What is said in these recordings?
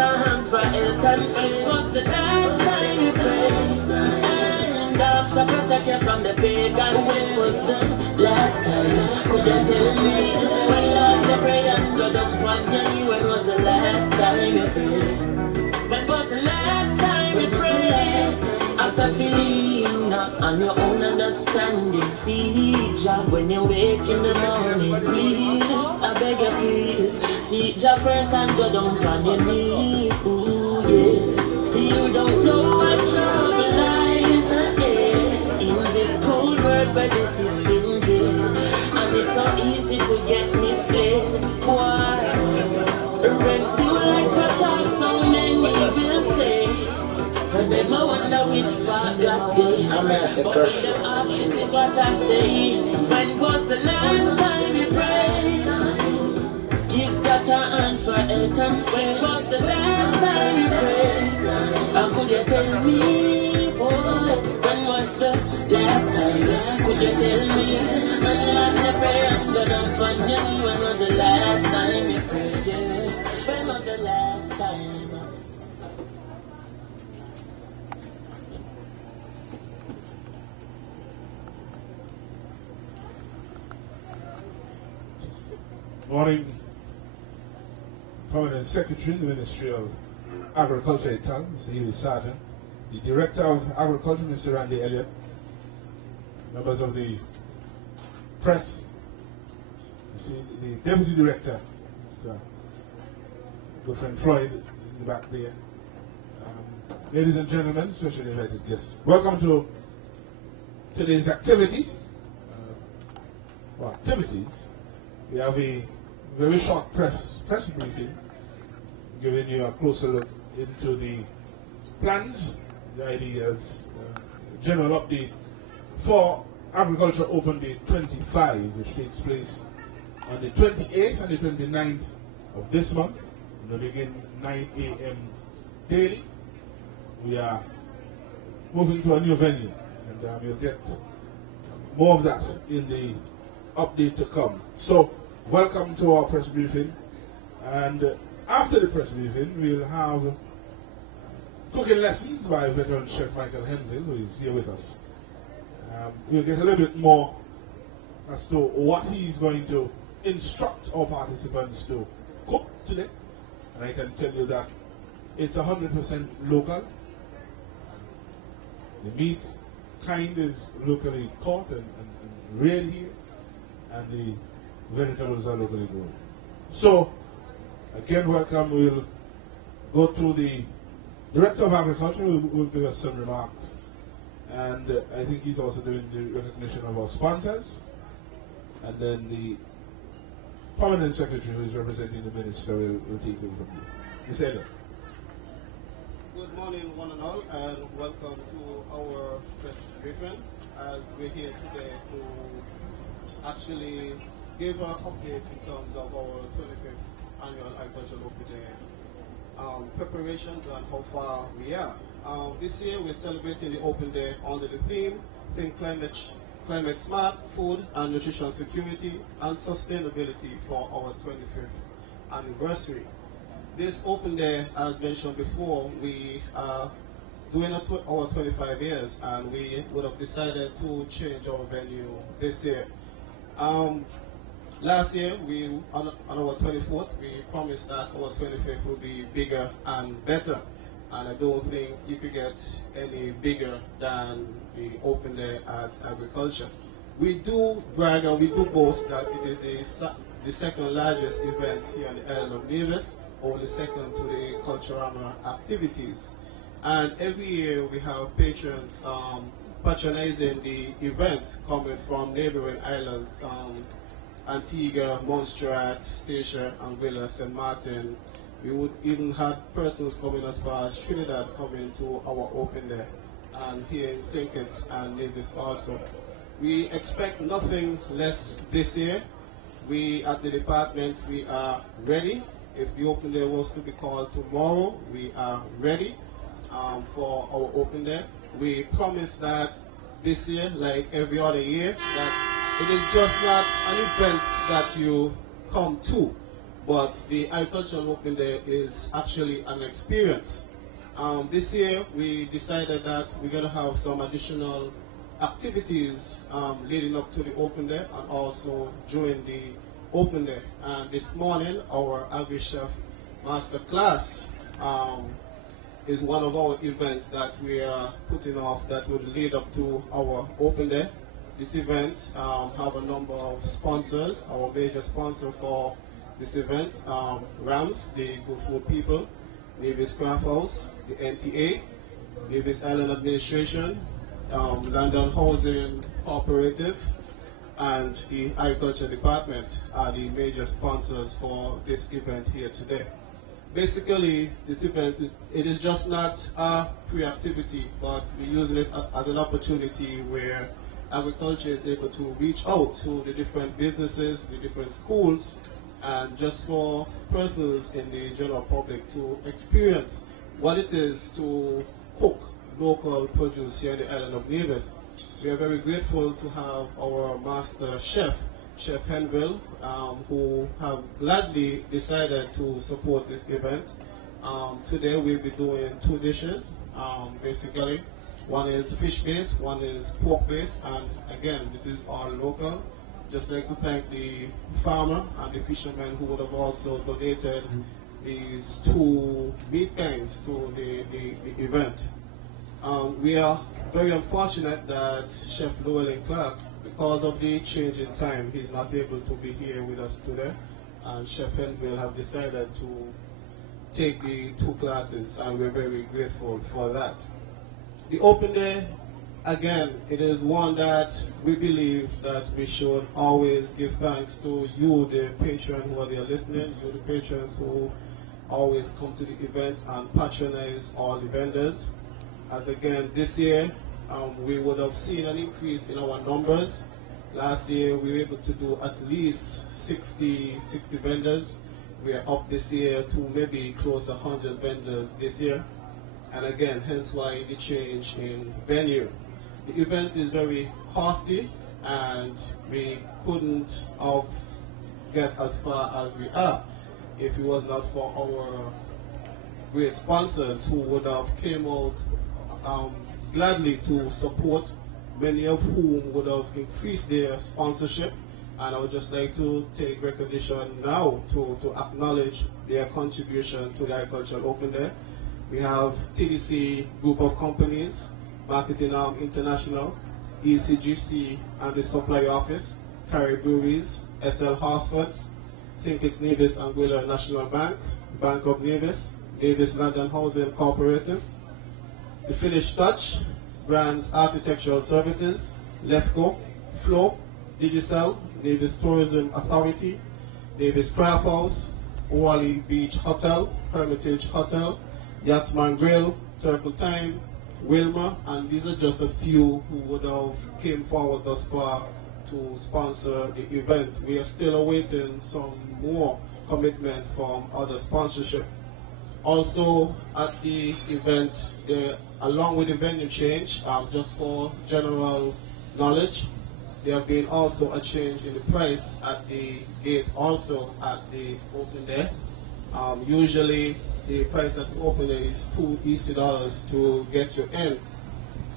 our hands for health and strength. Was the last time you prayed? And thou shalt protect you from the pagan. When was the last time? Could you tell me? When last you prayed and go down on your knee? When was the last time you prayed? When was the last time you prayed? As a feeling, not on your own understanding. See Jah when you wake in the morning. Please, I beg you please. See Jah first and go down on your knees. Ooh, yeah. You don't know what trouble lies ahead in this cold world, but this is still dead. And it's so easy to get misled. Why? Rent you like a top, so many will say. And them I wonder which part got they. I'm asking but question. them ask me what I say. When was the last time you prayed? Give God a hand for health and strength. Was the last time you prayed? How could you tell me, boys? When was the last time? Could you tell me? When last you prayed and go down on your knee? When was the last time you prayed? Yeah. When was the last time? Morning, Permanent Secretary in the Ministry of Agriculture at Town, Mr. Huey Sargent, the Director of Agriculture, Mr. Randy Elliott, members of the press, the Deputy Director, Mr. good friend Floyd, in the back there. Ladies and gentlemen, specially invited guests, welcome to today's activity, or activities. We have a very short press briefing, giving you a closer look into the plans, the ideas, general update for Agriculture Open Day 25, which takes place on the 28th and the 29th of this month. It will begin 9 a.m. daily. We are moving to a new venue, and you'll get more of that in the update to come. So, welcome to our press briefing, and after the press briefing we'll have cooking lessons by veteran chef Michael Henville, who is here with us. We'll get a little bit more as to what he's going to instruct our participants to cook today, and I can tell you that it's 100% local. The meat kind is locally caught and reared here, and the vegetables are locally grown. So, again, welcome. We'll go through the Director of Agriculture, who will give us some remarks. And I think he's also doing the recognition of our sponsors. And then the Permanent Secretary, who is representing the Minister, will take over from you. Ms. Eda. Good morning, one and all, and welcome to our press briefing, as we're here today to actually give an update in terms of our 25th annual Agricultural Open Day preparations and how far we are. This year we're celebrating the Open Day under the theme Climate Smart, Food and Nutrition Security and Sustainability for our 25th anniversary. This Open Day, as mentioned before, we are doing our 25 years, and we would have decided to change our venue this year. Last year, on our 24th, we promised that our 25th will be bigger and better. And I don't think you could get any bigger than the Open Day at Agriculture. We do brag and we do boast that it is the second largest event here on the island of Nevis, only second to the Culturama activities. And every year we have patrons patronizing the event coming from neighboring islands, Antigua, Montserrat, Statia, Anguilla, St. Martin. We would even have persons coming as far as Trinidad coming to our Open Day, and here in St. Kitts and Nevis also. We expect nothing less this year. We at the department, we are ready. If the Open Day was to be called tomorrow, we are ready for our Open Day. We promise that this year, like every other year, that it is just not an event that you come to. but the agricultural open day is actually an experience. This year we decided that we're going to have some additional activities leading up to the open day and also during the open day. And this morning our AgriChef Master Class is one of our events that we are putting off that will lead up to our open day. This event have a number of sponsors. Our major sponsor for this event, Rams, the Good Food People, Nevis Craft House, the NTA, Nevis Island Administration, London Housing Cooperative, and the Agriculture Department are the major sponsors for this event here today. Basically, this event is just not a pre-activity, but we're using it as an opportunity where agriculture is able to reach out to the different businesses, the different schools, and just for persons in the general public to experience what it is to cook local produce here in the island of Nevis. We are very grateful to have our master chef, Chef Henville, who have gladly decided to support this event. Today we'll be doing two dishes, basically. One is fish-based, one is pork-based, and again, this is all local. Just like to thank the farmer and the fishermen who would have also donated these two meat kinds to the event. We are very unfortunate that Chef Lewellyn Clark, because of the change in time, he's not able to be here with us today. And Chef Henville have decided to take the two classes, and we're very grateful for that. The open day, again, it is one that we believe that we should always give thanks to you, the patrons who are there listening, you, the patrons who always come to the event and patronize all the vendors. As again, this year, we would have seen an increase in our numbers. Last year, we were able to do at least 60 vendors. We are up this year to maybe close to 100 vendors this year. And again, hence why the change in venue. The event is very costly, and we couldn't get as far as we are if it was not for our great sponsors who would have came out gladly to support, many of whom would have increased their sponsorship. And I would just like to take recognition now to acknowledge their contribution to the Agricultural Open Day. We have TDC Group of Companies, Marketing Arm International, ECGC and the Supply Office, Carrie Breweries, SL Horsfords, St. Kitts Nevis and Lewellyn National Bank, Bank of Nevis, Nevis London Housing Cooperative, The Finnish Touch, Brands Architectural Services, Lefco, Flow, Digicel, Nevis Tourism Authority, Nevis Craft House, Wally Beach Hotel, Hermitage Hotel, Yachtsman Grill, Turtle Time, Wilma, and these are just a few who would have came forward thus far to sponsor the event. We are still awaiting some more commitments from other sponsorship. Also at the event, along with the venue change, just for general knowledge, there have been also a change in the price at the gate also at the open day. Usually the price at the open day is $2 EC to get you in.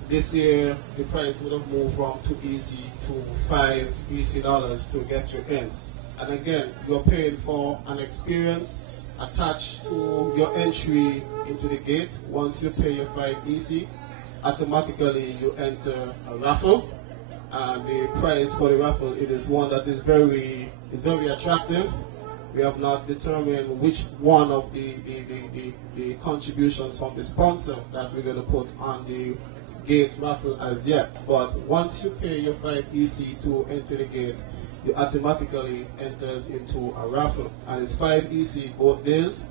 This year the price would have moved from 2 EC to $5 EC to get you in. And again, you're paying for an experience attached to your entry into the gate. Once you pay your 5 EC, automatically you enter a raffle. And the price for the raffle, it is one that is very attractive. We have not determined which one of the contributions from the sponsor that we're going to put on the gate raffle as yet. But once you pay your 5 EC to enter the gate, you automatically enters into a raffle. And it's 5 EC both days.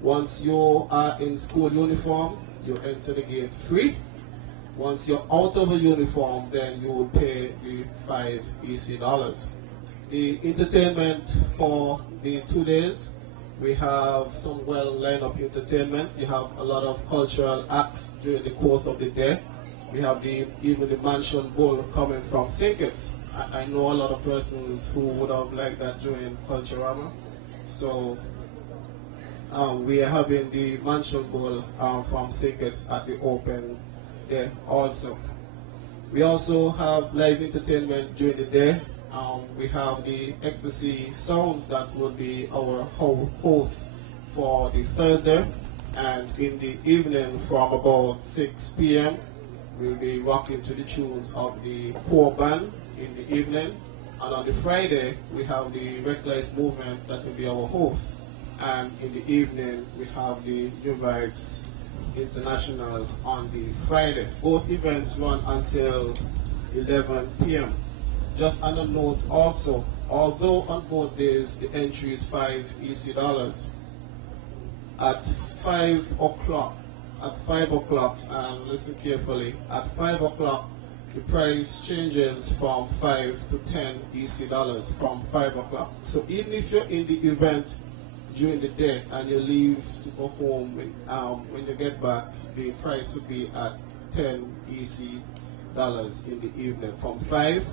Once you are in school uniform, you enter the gate free. Once you're out of a uniform, then you will pay the $5 EC. The entertainment for the 2 days, we have some well lined up entertainment. You have a lot of cultural acts during the course of the day. We have even the Mansion Bull coming from St. Kitts. I know a lot of persons who would have liked that during Culturama. So we are having the Mansion Bowl from Sickets at the open there also. We also have live entertainment during the day. We have the Ecstasy Sounds that will be our host for the Thursday, and in the evening from about 6 p.m. we'll be rocking to the tunes of the core band in the evening. And on the Friday we have the Reckless Movement that will be our host, and in the evening we have the New Vibes International on the Friday. Both events run until 11 p.m. Just on a note also, although on both days the entry is $5 EC, at 5 o'clock, and listen carefully, at 5 o'clock the price changes from 5 to 10 EC dollars from 5 o'clock. So even if you're in the event during the day and you leave to go home, when you get back, the price would be at 10 EC dollars in the evening. From 5,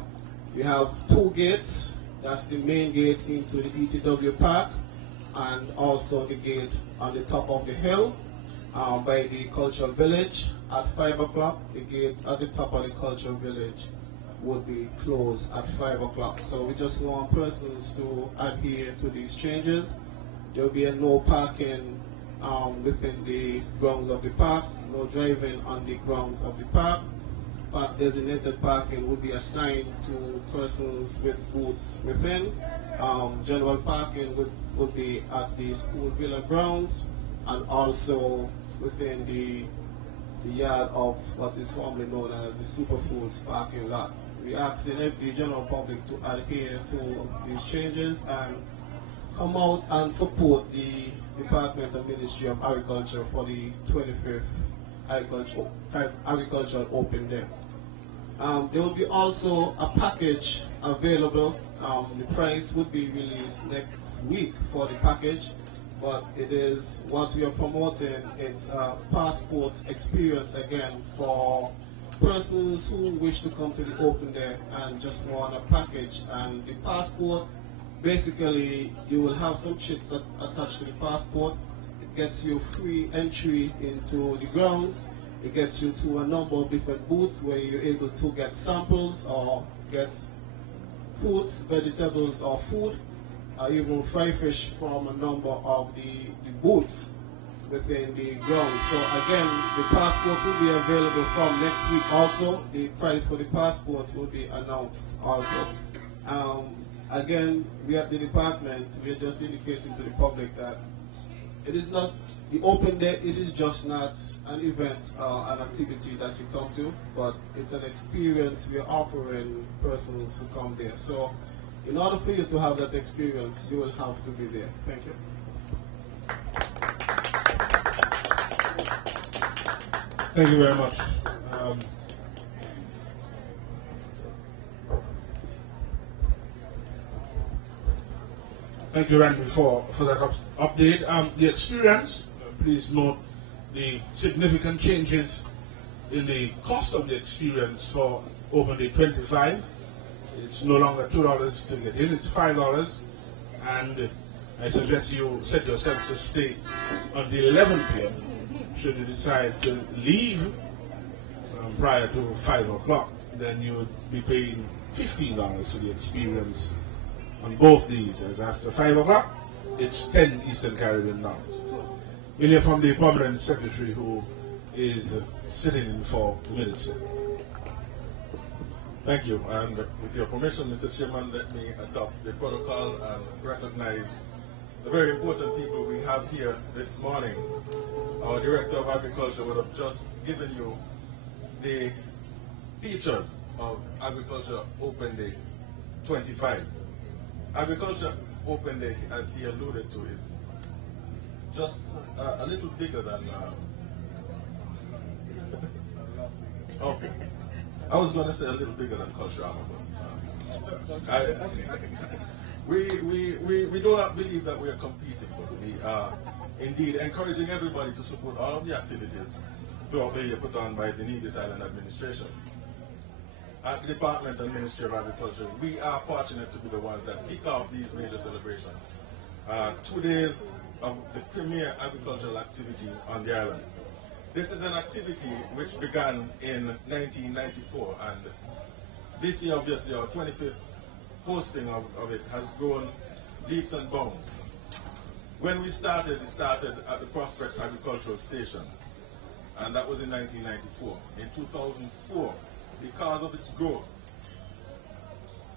we have 2 gates. That's the main gate into the ETW Park, and also the gate on the top of the hill by the Cultural Village. At 5 o'clock, the gate at the top of the Cultural Village would be closed at 5 o'clock. So we just want persons to adhere to these changes. There will be a no parking within the grounds of the park, no driving on the grounds of the park. Designated parking will be assigned to persons with booths within. General parking would be at the school villa grounds, and also within the yard of what is formerly known as the Superfoods parking lot. We are asking the general public to adhere to these changes and come out and support the Department and Ministry of Agriculture for the 25th Agricultural Open Day. There will be also a package available. The price would be released next week for the package, but it is what we are promoting. It's a passport experience again for persons who wish to come to the open day and just want a package. And the passport, basically, you will have some chits attached to the passport. It gets you free entry into the grounds. It gets you to a number of different booths where you're able to get samples or get fruits, vegetables, or food, or even fry fish from a number of the booths within the grounds. So again, the passport will be available from next week also. The price for the passport will be announced also. Again, we at the department, we are just indicating to the public that it is not the open day, it is just not an event or an activity that you come to, but it's an experience we are offering persons who come there. So in order for you to have that experience, you will have to be there. Thank you. Thank you very much. Thank you, Randy, for that update. The experience, please note the significant changes in the cost of the experience for Open Day 25. It's no longer $2 to get in, it's $5. And I suggest you set yourself to stay until 11 p.m. should you decide to leave prior to 5 o'clock. Then you would be paying $15 for the experience on both these, as after 5 o'clock, it's 10 Eastern Caribbean dollars. We'll hear from the permanent secretary who is sitting in for the minister. Thank you, and with your permission, Mr. Chairman, let me adopt the protocol and recognize the very important people we have here this morning. Our Director of Agriculture would have just given you the features of Agriculture Open Day 25. Agriculture Open Day, as he alluded to, is just a little bigger than... okay. I was going to say a little bigger than Culturama, but we do not believe that we are competing, but we are indeed encouraging everybody to support all of the activities throughout the year put on by the Nevis Island Administration. At the Department and Ministry of Agriculture, we are fortunate to be the ones that kick off these major celebrations. 2 days of the premier agricultural activity on the island. This is an activity which began in 1994, and this year, obviously, our 25th hosting of it has grown leaps and bounds. When we started, it started at the Prospect Agricultural Station, and that was in 1994. In 2004, because of its growth,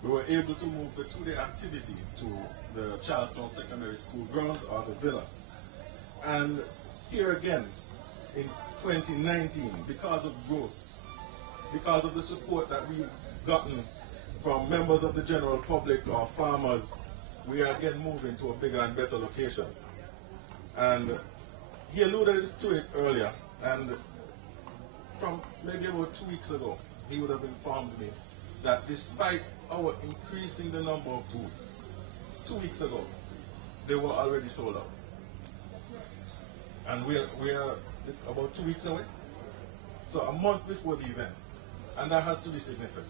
we were able to move the 2-day activity to the Charlestown Secondary School grounds, or the Villa. And here again, in 2019, because of growth, because of the support that we've gotten from members of the general public or farmers, we are again moving to a bigger and better location. And he alluded to it earlier, and from maybe about 2 weeks ago, he would have informed me that despite our increasing the number of booths, 2 weeks ago, they were already sold out. And we are about 2 weeks away. So a month before the event, and that has to be significant.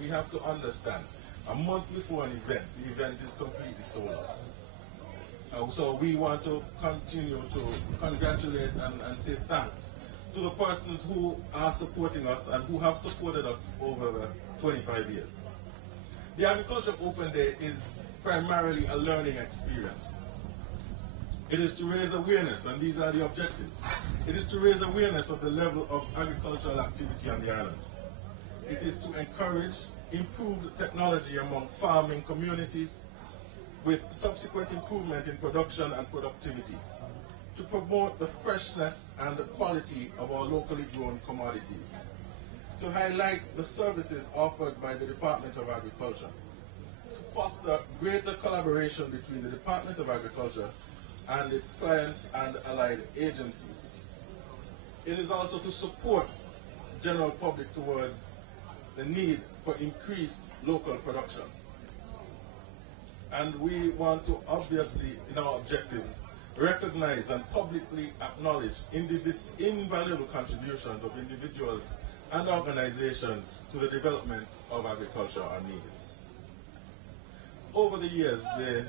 We have to understand, a month before an event, the event is completely sold out. So we want to continue to congratulate and say thanks to the persons who are supporting us and who have supported us over the 25 years. The Agriculture Open Day is primarily a learning experience. It is to raise awareness, and these are the objectives. It is to raise awareness of the level of agricultural activity on the island. It is to encourage improved technology among farming communities with subsequent improvement in production and productivity, to promote the freshness and the quality of our locally grown commodities, to highlight the services offered by the Department of Agriculture, to foster greater collaboration between the Department of Agriculture and its clients and allied agencies. It is also to support general public towards the need for increased local production. And we want to obviously, in our objectives, recognize and publicly acknowledge invaluable contributions of individuals and organizations to the development of agriculture and needs. Over the years, the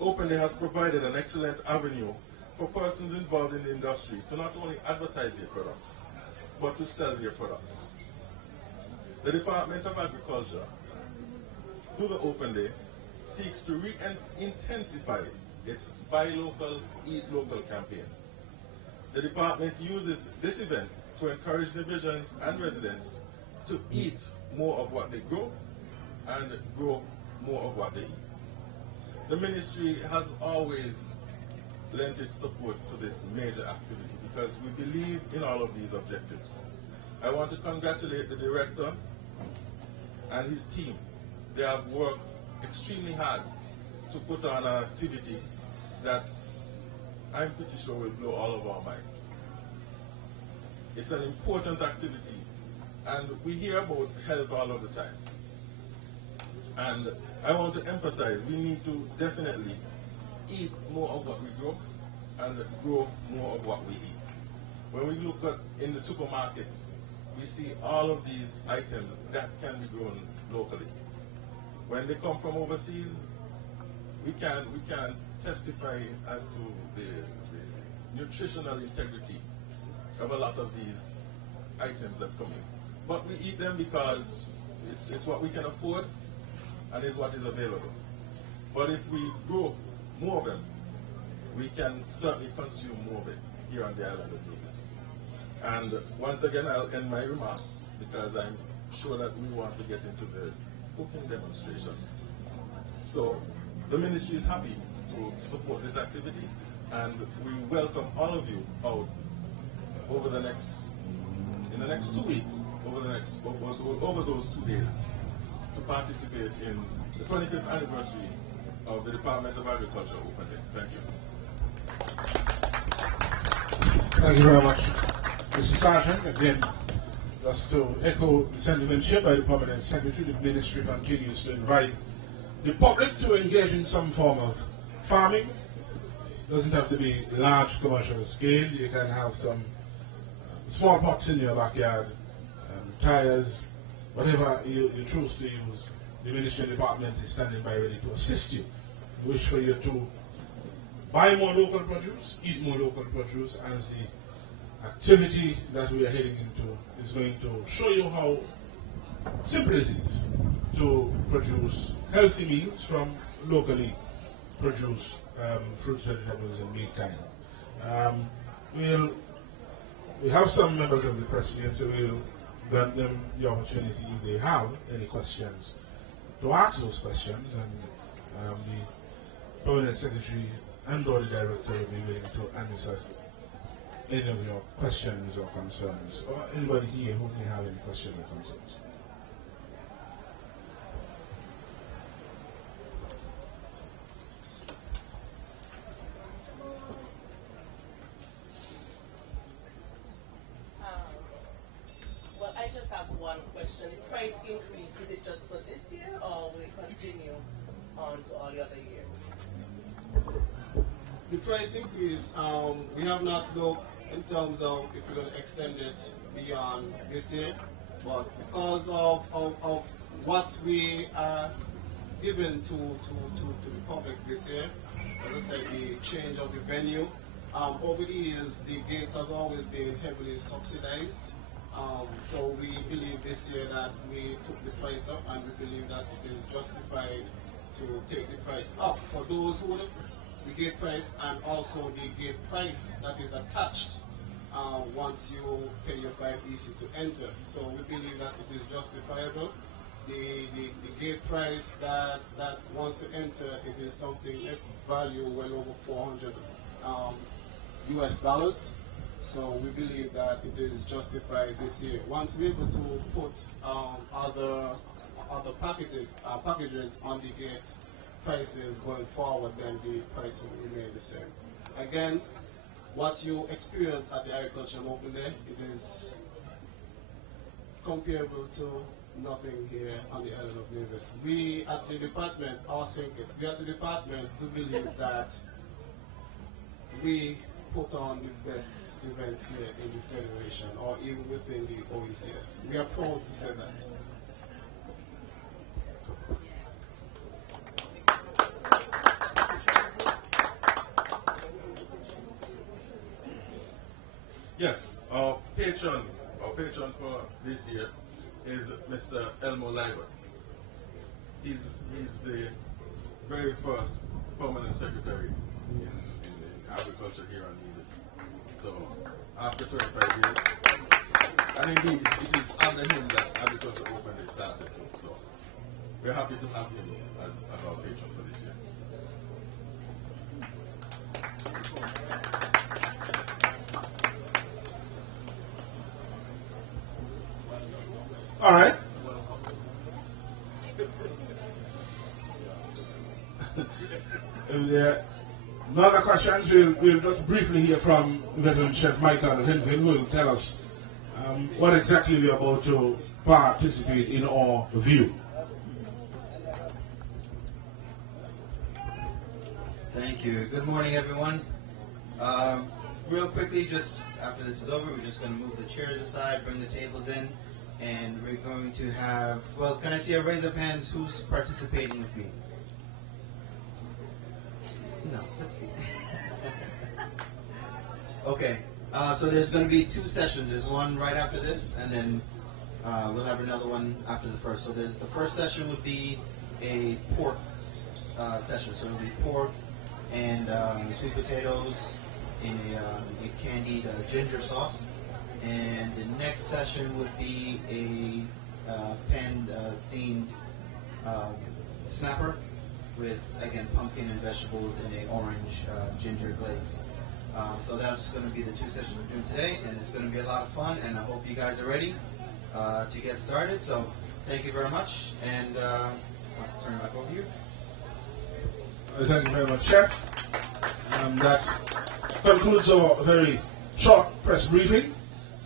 Open Day has provided an excellent avenue for persons involved in the industry to not only advertise their products, but to sell their products. The Department of Agriculture, through the Open Day, seeks to intensify its Buy Local, Eat Local campaign. The department uses this event to encourage divisions and residents to eat more of what they grow and grow more of what they eat. The ministry has always lent its support to this major activity because we believe in all of these objectives. I want to congratulate the director and his team. They have worked extremely hard to put on an activity that I'm pretty sure will blow all of our minds. It's an important activity, and we hear about health all of the time. And I want to emphasize, we need to definitely eat more of what we grow and grow more of what we eat. When we look at in the supermarkets, we see all of these items that can be grown locally. When they come from overseas, we can testify as to the nutritional integrity of a lot of these items that come in. But we eat them because it's what we can afford and is what is available. But if we grow more of them, we can certainly consume more of it here on the island of Nevis. And once again, I'll end my remarks because I'm sure that we want to get into the cooking demonstrations. So the ministry is happy to support this activity, and we welcome all of you out over the next 2 weeks, over those 2 days, to participate in the 25th anniversary of the Department of Agriculture Open Day. Thank you. Thank you very much, Mr. Sergeant. Again, just to echo the sentiment shared by the Permanent Secretary, the Ministry continues to invite the public to engage in some form of farming. It doesn't have to be large commercial scale. You can have some small pots in your backyard, tires, whatever you choose to use. The Ministry and Department is standing by ready to assist you. We wish for you to buy more local produce, eat more local produce, as the activity that we are heading into is going to show you how simple it is to produce healthy meals from locally produced fruits, vegetables, and meat kind. We have some members of the press here, so we'll grant them the opportunity, if they have any questions, to ask those questions, and the permanent secretary and or the director will be willing to answer any of your questions or concerns, or anybody here who may have any questions or concerns. Well, I just have one question. The price increase, is it just for this year, or will it continue on to all the other years? The price increase, we have not looked in terms of if we're going to extend it beyond this year, but because of what we are given to the public this year, as I said, the change of the venue, over the years, the gates have always been heavily subsidized. So we believe this year that we took the price up, and we believe that it is justified to take the price up for those who the gate price, and also the gate price that is attached once you pay your 5 EC to enter. So we believe that it is justifiable. The gate price that once you enter, it is something value well over 400 US dollars. So we believe that it is justified this year. Once we're able to put other packages on the gate prices going forward, then the price will remain the same. Again, what you experience at the agriculture open day, it is comparable to nothing here on the island of Nevis. We at the department, we at the department do believe that we put on the best event here in the Federation, or even within the OECS. We are proud to say that. Yes, our patron for this year is Mr. Elmo Liver. He's the very first permanent secretary in agriculture here on Nevis. So after 25 years, and indeed it is under him that agriculture openly started too. So we're happy to have him as our patron for this year. All right. If there are no other questions, we'll just briefly hear from Nevisian Chef Michael Henville, who will tell us what exactly we are about to participate in our view. Thank you. Good morning, everyone. Real quickly, just after this is over, we're just going to move the chairs aside, bring the tables in, and we're going to have, well, can I see a raise of hands who's participating with me? No. Okay, so there's going to be 2 sessions. There's one right after this, and then we'll have another one after the first. So the first session would be a pork session. So it'll be pork and sweet potatoes in a candied ginger sauce. And the next session would be a pan steamed snapper with, again, pumpkin and vegetables in a orange ginger glaze. So that's going to be the 2 sessions we're doing today, and it's going to be a lot of fun, and I hope you guys are ready to get started. So thank you very much, and I'll turn it back over to you. Thank you very much, Chef. That concludes our very short press briefing,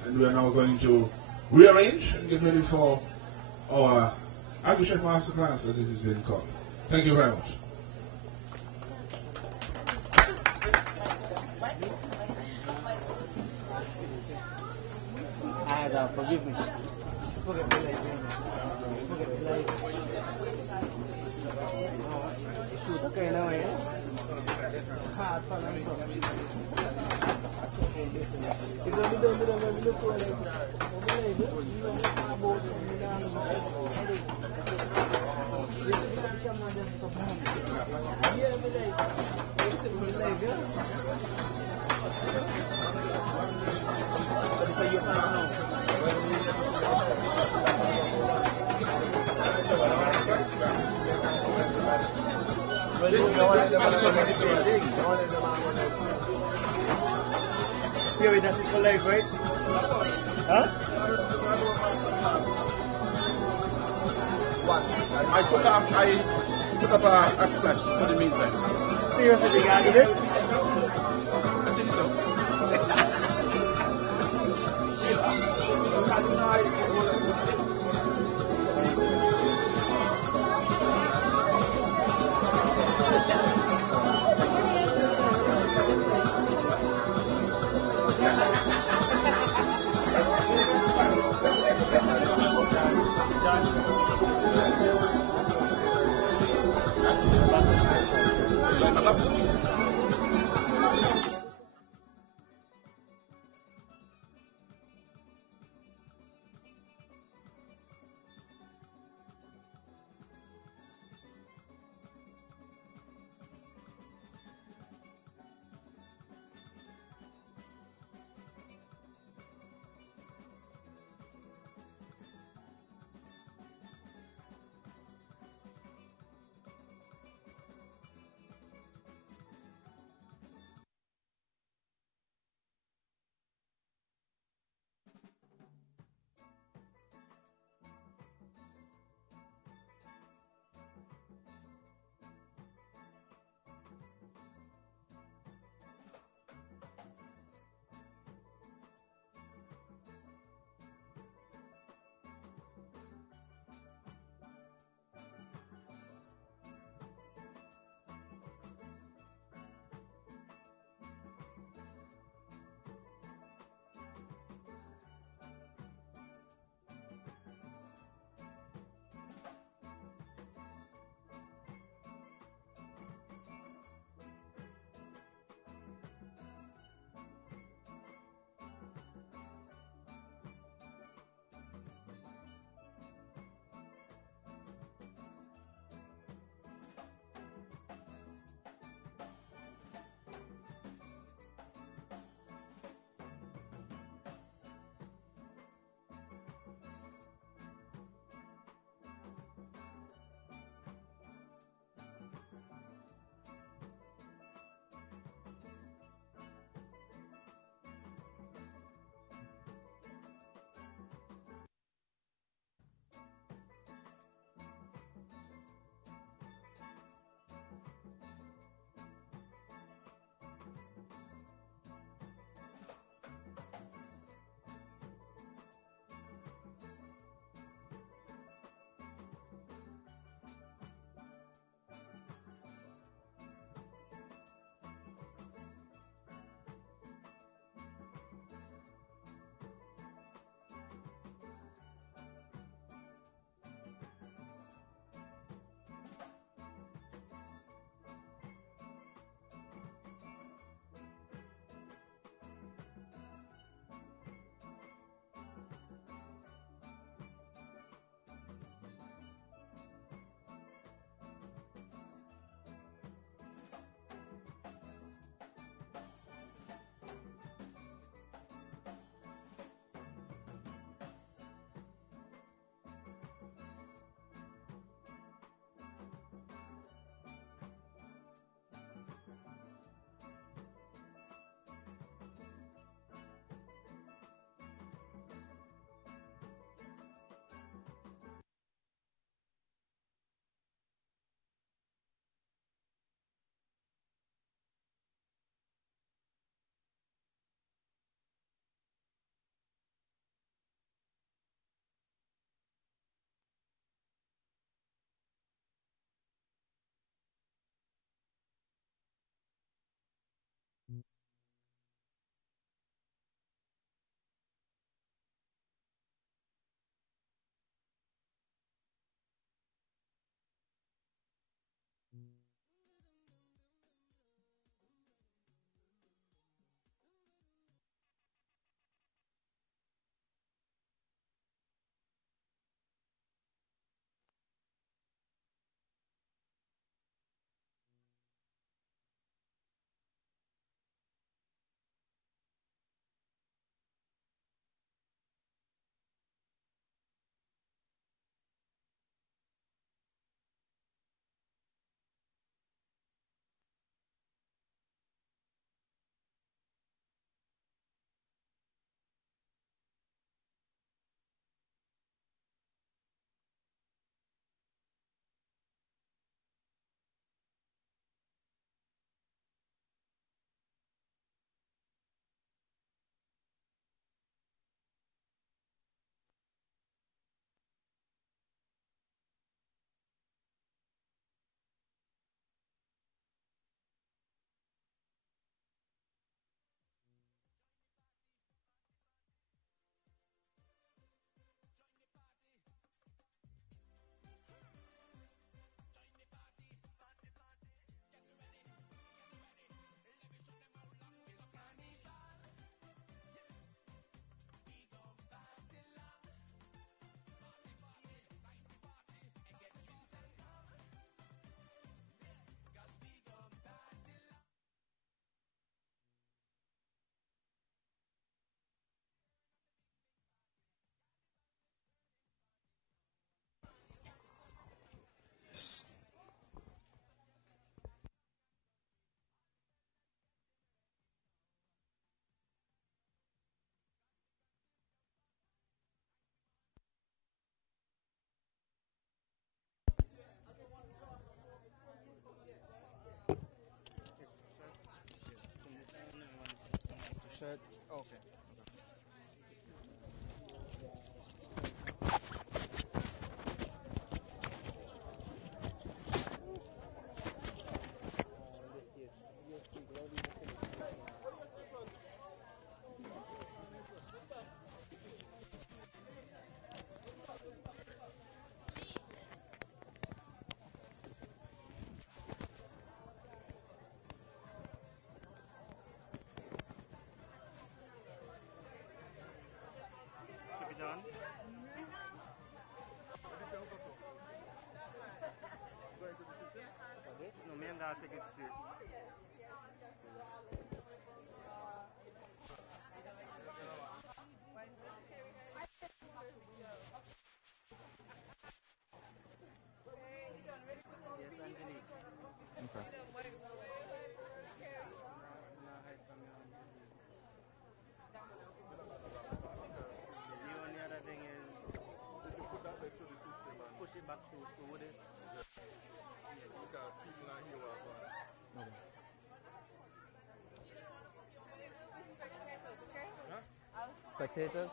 and we are now going to rearrange and get ready for our AgriChef Masterclass, as it has been called. Thank you very much. And forgive me. Okay, now, hard for them. Fury doesn't collaborate. Huh? What? I took up a splash for the meantime. Seriously, you gotta do this? I think so. shirt. Okay. Keep it on. No, me and that take it straight. Yes, Angelique. Okay. The only other thing is If you put that there through the system and push it back through to wood it. because people not here what going. Okay. Spectators?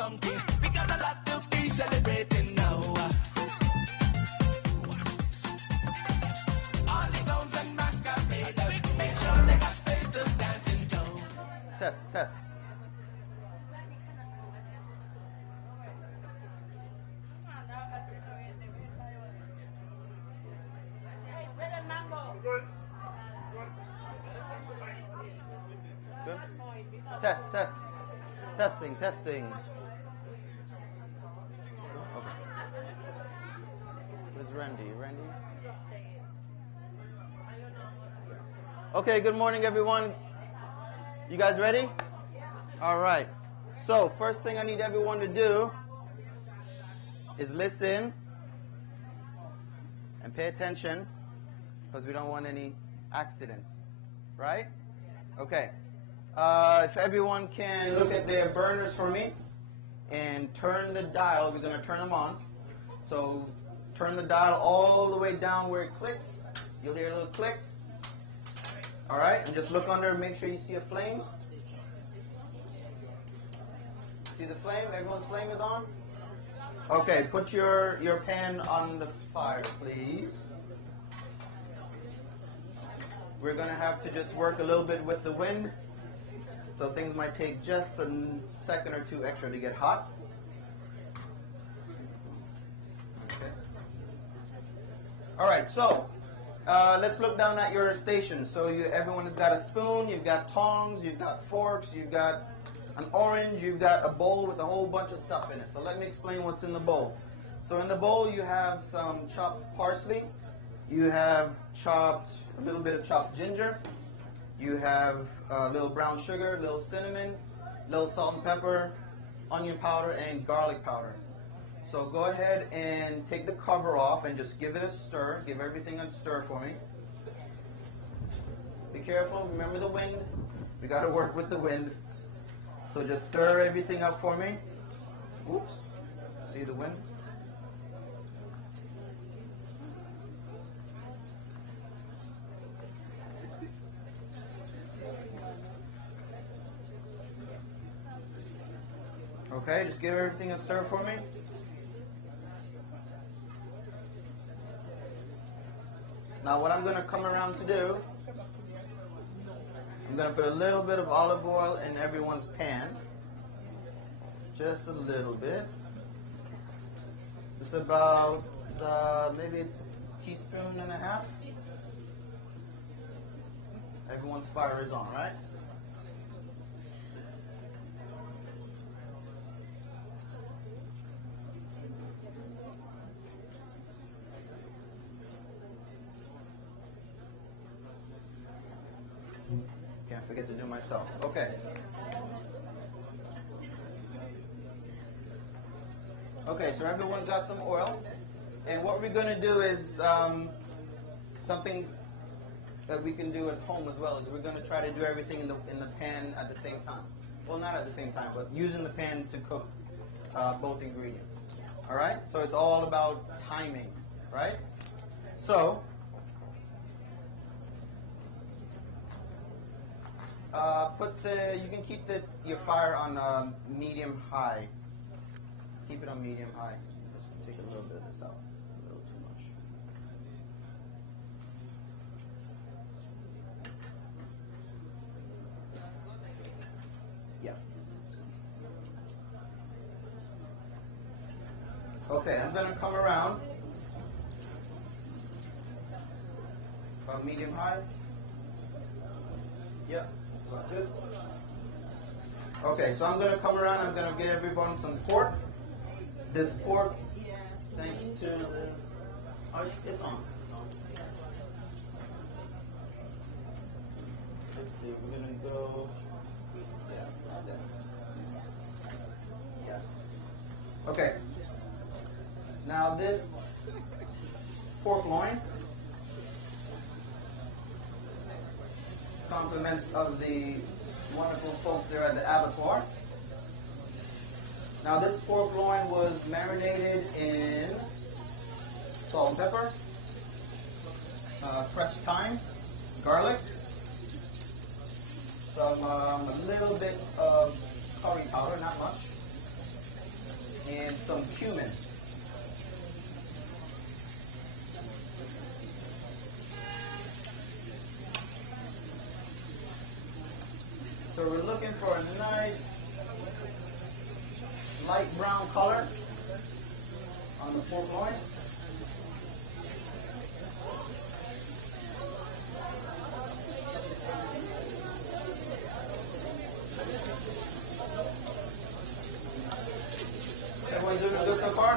something. We got a lot to be celebrating now. All the clowns and masqueraders, make sure they got space to dance in town. Test, test. Good. Test, test. Testing, testing. Okay. Where's Randy? Randy? Okay, good morning, everyone. You guys ready? All right. So, first thing I need everyone to do is listen and pay attention because we don't want any accidents. Right? Okay. If everyone can look at their burners for me and turn the dial, we're going to turn them on. So turn the dial all the way down where it clicks. You'll hear a little click. All right, and just look under and make sure you see a flame. See the flame? Everyone's flame is on? Okay, put your pan on the fire, please. We're going to have to just work a little bit with the wind. So things might take just a second or two extra to get hot. Okay. All right, so let's look down at your station. So everyone has got a spoon, you've got tongs, you've got forks, you've got an orange, you've got a bowl with a whole bunch of stuff in it. So let me explain what's in the bowl. So in the bowl you have some chopped parsley, you have a little bit of chopped ginger, you have a little brown sugar, a little cinnamon, a little salt and pepper, onion powder, and garlic powder. So go ahead and take the cover off and just give it a stir. Give everything a stir for me. Be careful. Remember the wind. We got to work with the wind. So just stir everything up for me. Oops. See the wind? Okay, just give everything a stir for me. Now what I'm going to come around to do, I'm going to put a little bit of olive oil in everyone's pan. Just a little bit. It's about maybe a teaspoon and a half. Everyone's fire is on, right? Can't forget to do myself. Okay. Okay, so everyone's got some oil. And what we're going to do is something that we can do at home as well. Is we're going to try to do everything in the pan at the same time. Well, not at the same time, but using the pan to cook both ingredients. All right? So it's all about timing, right? So you can keep your fire on medium high. Keep it on medium high. Just take a little bit of this out. A little too much. Yeah. Okay, I'm going to come around about medium high. Yeah. Good. Okay, so I'm going to come around. I'm going to get everyone some pork. This pork, thanks to this. Oh, it's on. It's on. Let's see. We're going to go. Yeah, right there. Yeah. Okay. Now this pork loin. Compliments of the wonderful folks there at the abattoir. Now this pork loin was marinated in salt and pepper, fresh thyme, garlic, a little bit of curry powder, not much, some cumin. So we're looking for a nice light brown color on the pork loin. Everyone doing good so far?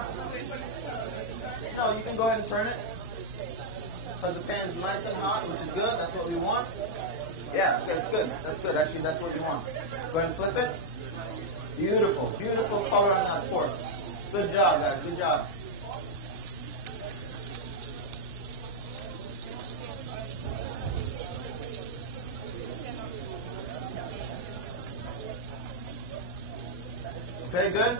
No, you can go ahead and turn it. Because the pan's nice and hot, which is good. That's what we want. Yeah, that's good. That's good. Actually, that's what we want. Go ahead and flip it. Beautiful. Beautiful color on that pork. Good job, guys. Good job. Okay, good.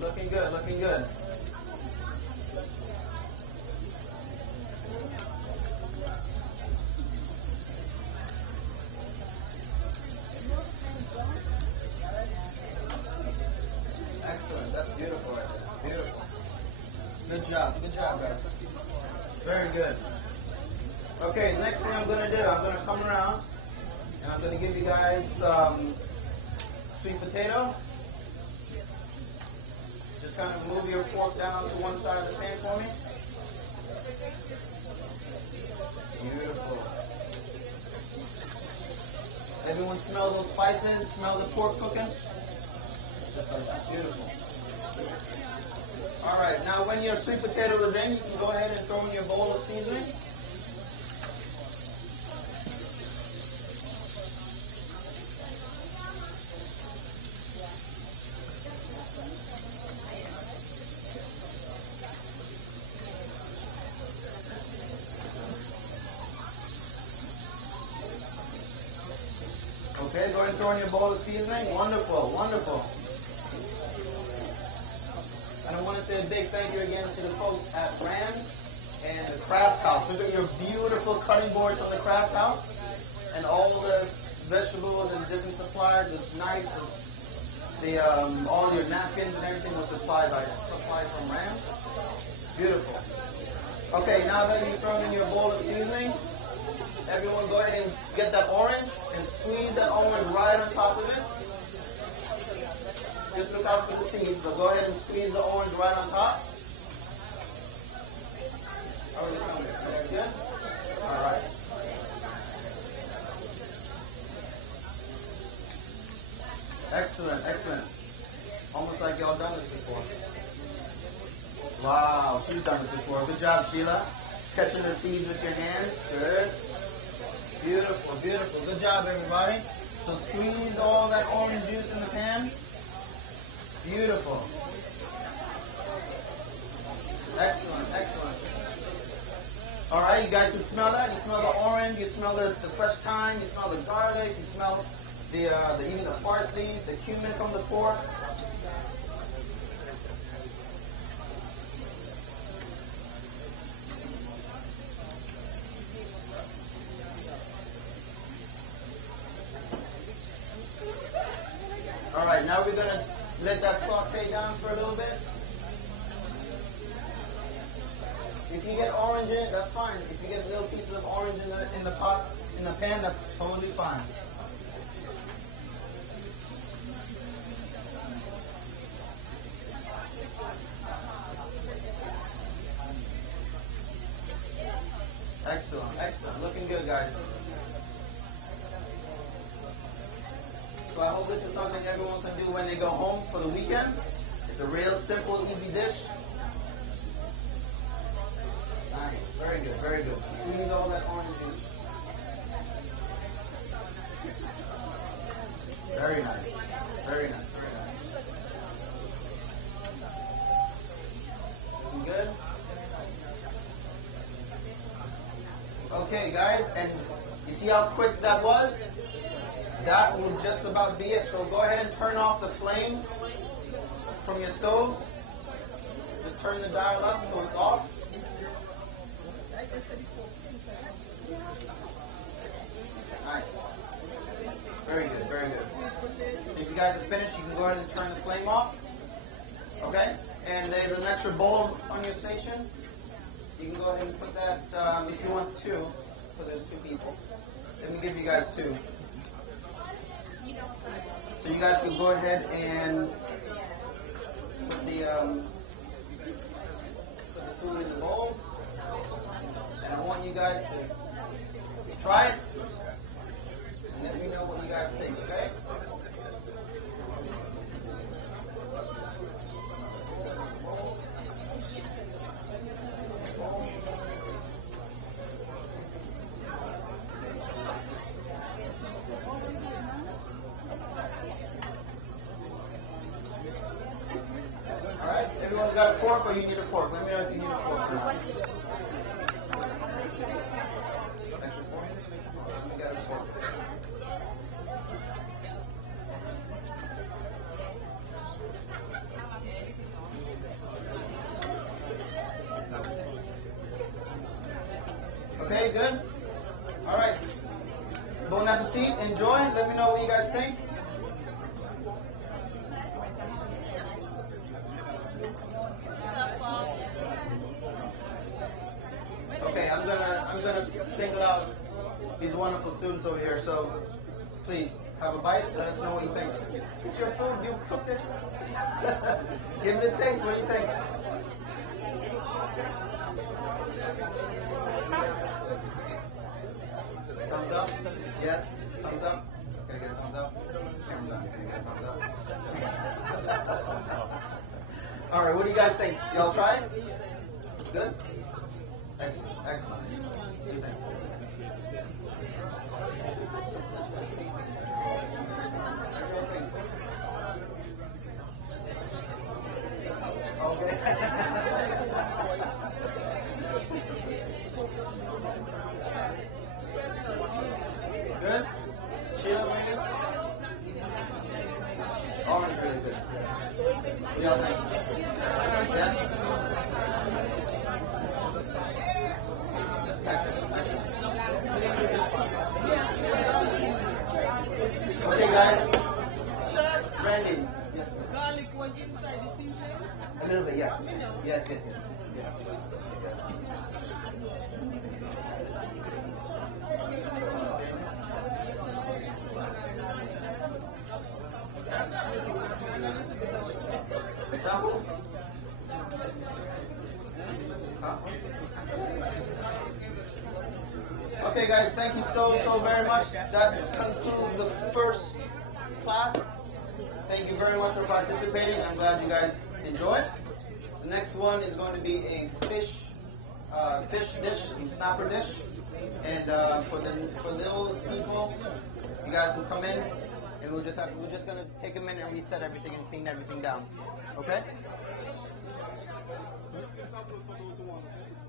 Looking good, looking good. Excellent, that's beautiful right there. Beautiful. Good job guys. Very good. Okay, next thing I'm going to do, I'm going to come around and I'm going to give you guys some sweet potato. Just kind of move your fork down to one side of the pan for me. Beautiful. Everyone smell those spices? Smell the pork cooking? Just like that. Beautiful. All right, now when your sweet potato is in, you can go ahead and throw in your bowl of seasoning. Okay, go ahead and throw in your bowl of seasoning. Wonderful, wonderful. And I want to say a big thank you again to the folks at Rams and the Craft House. Look at your beautiful cutting boards from the Craft House. And all the vegetables and different supplies. It's nice. All your napkins and everything was supplied from Rams. Beautiful. Okay, now that you've thrown in your bowl of seasoning, everyone go ahead and get that orange and squeeze that orange right on top of it. Just look out for the seeds, but go ahead and squeeze the orange right on top. How are you doing? That's good? Alright. Excellent, excellent. Almost like y'all done this before. Wow, she's done this before. Good job, Sheila. Catching the seeds with your hands. Good. Beautiful, beautiful. Good job, everybody. So squeeze all that orange juice in the pan. Beautiful. Excellent, excellent. All right, you guys can smell that. You smell the orange. You smell the fresh thyme. You smell the garlic. You smell even the parsley, the cumin from the pork. All right, now we're gonna let that saute down for a little bit. If you get orange in it, that's fine. If you get little pieces of orange in the pot, in the pan, that's totally fine. Excellent, excellent. Looking good, guys. So I hope this is something everyone can do when they go home for the weekend. It's a real simple, easy dish. Nice. Very good, very good. Squeeze all that orange juice. Very nice. Very nice, very nice. Looking good? Okay, guys, and you see how quick that was? That will just about be it. So go ahead and turn off the flame from your stoves. Just turn the dial up so it's off. Nice. Very good, very good. If you guys are finished, you can go ahead and turn the flame off. Okay? And there's an extra bowl on your station. You can go ahead and put that, if you want two, because there's two people. Let me give you guys two. So you guys can go ahead and put the food in the bowls. And I want you guys to try it. And let me know what you guys think, okay? Alright, everyone's got a fork or you need a fork? Let me know if you need a fork. Extra fork? You got a fork. Okay, good? Alright. Bon appetit, enjoy. Let me know what you guys think. Okay, I'm gonna single out these wonderful students over here, so please have a bite, let us know what you think. It's your food, you cooked it. Give it a taste, what do you think? Thumbs up? Yes? Thumbs up? Can I get a thumbs up? Camera's on. Can I get a thumbs up? Alright, what do you guys think? Y'all try it? Good? Excellent, excellent. What do you think? Okay. Good? Sheila, Megan? Orange is really good. What do y'all think? Yeah? Excellent, excellent. Okay, guys. Randy. Yes, ma'am. Garlic was inside the season? A little bit, yes. Yes, yes, yes. Examples? Huh? Okay, guys, thank you so very much. That concludes the first class. Thank you very much for participating. I'm glad you guys enjoyed. The next one is going to be a fish dish, a snapper dish. And for those people, you guys will come in, and we're just going to take a minute and reset everything and clean everything down. Okay?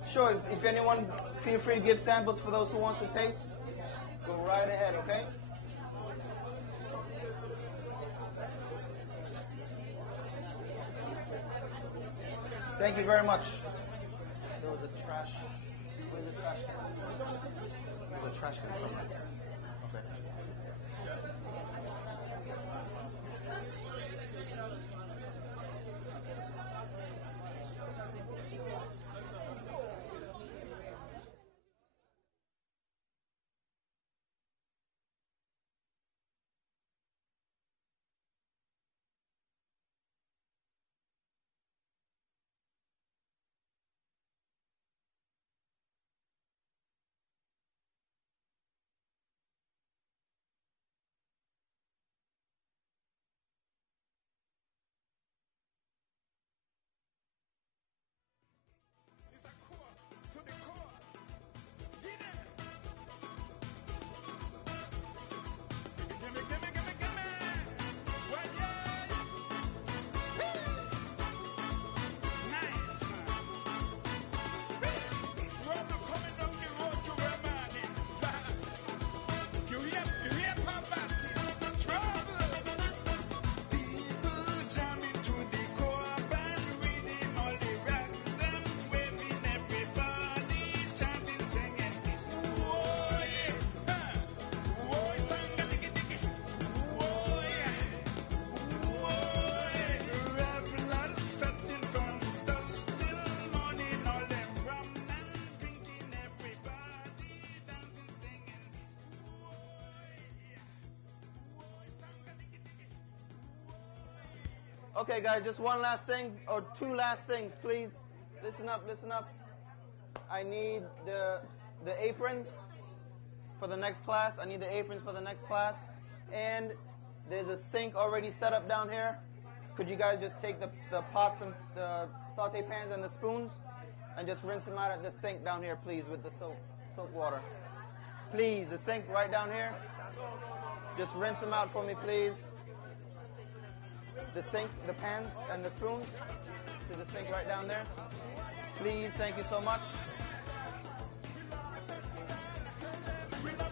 Sure. If anyone, feel free to give samples for those who want to taste. Go right ahead. Okay? Thank you very much. There was a trash. Where's the trash can? There's a trash can somewhere. Okay, guys, just one last thing, or two last things, please. Listen up, listen up. I need the aprons for the next class. I need the aprons for the next class. And there's a sink already set up down here. Could you guys just take the pots and the saute pans and the spoons and just rinse them out at the sink down here, please, with the soap water. Please, the sink right down here. Just rinse them out for me, please. The sink, the pans, and the spoons to the sink right down there. Please, thank you so much. Drinking,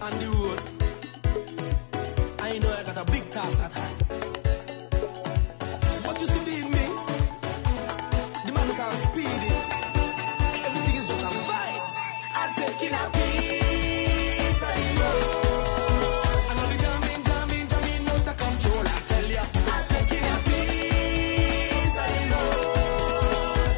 on the road. I know I got a big task at hand. What you see being me? The man called Speedy. Everything is just a vibes. I'm taking a piece of the road. I know the jamming, out of control. I tell ya, I'm taking a piece of the road.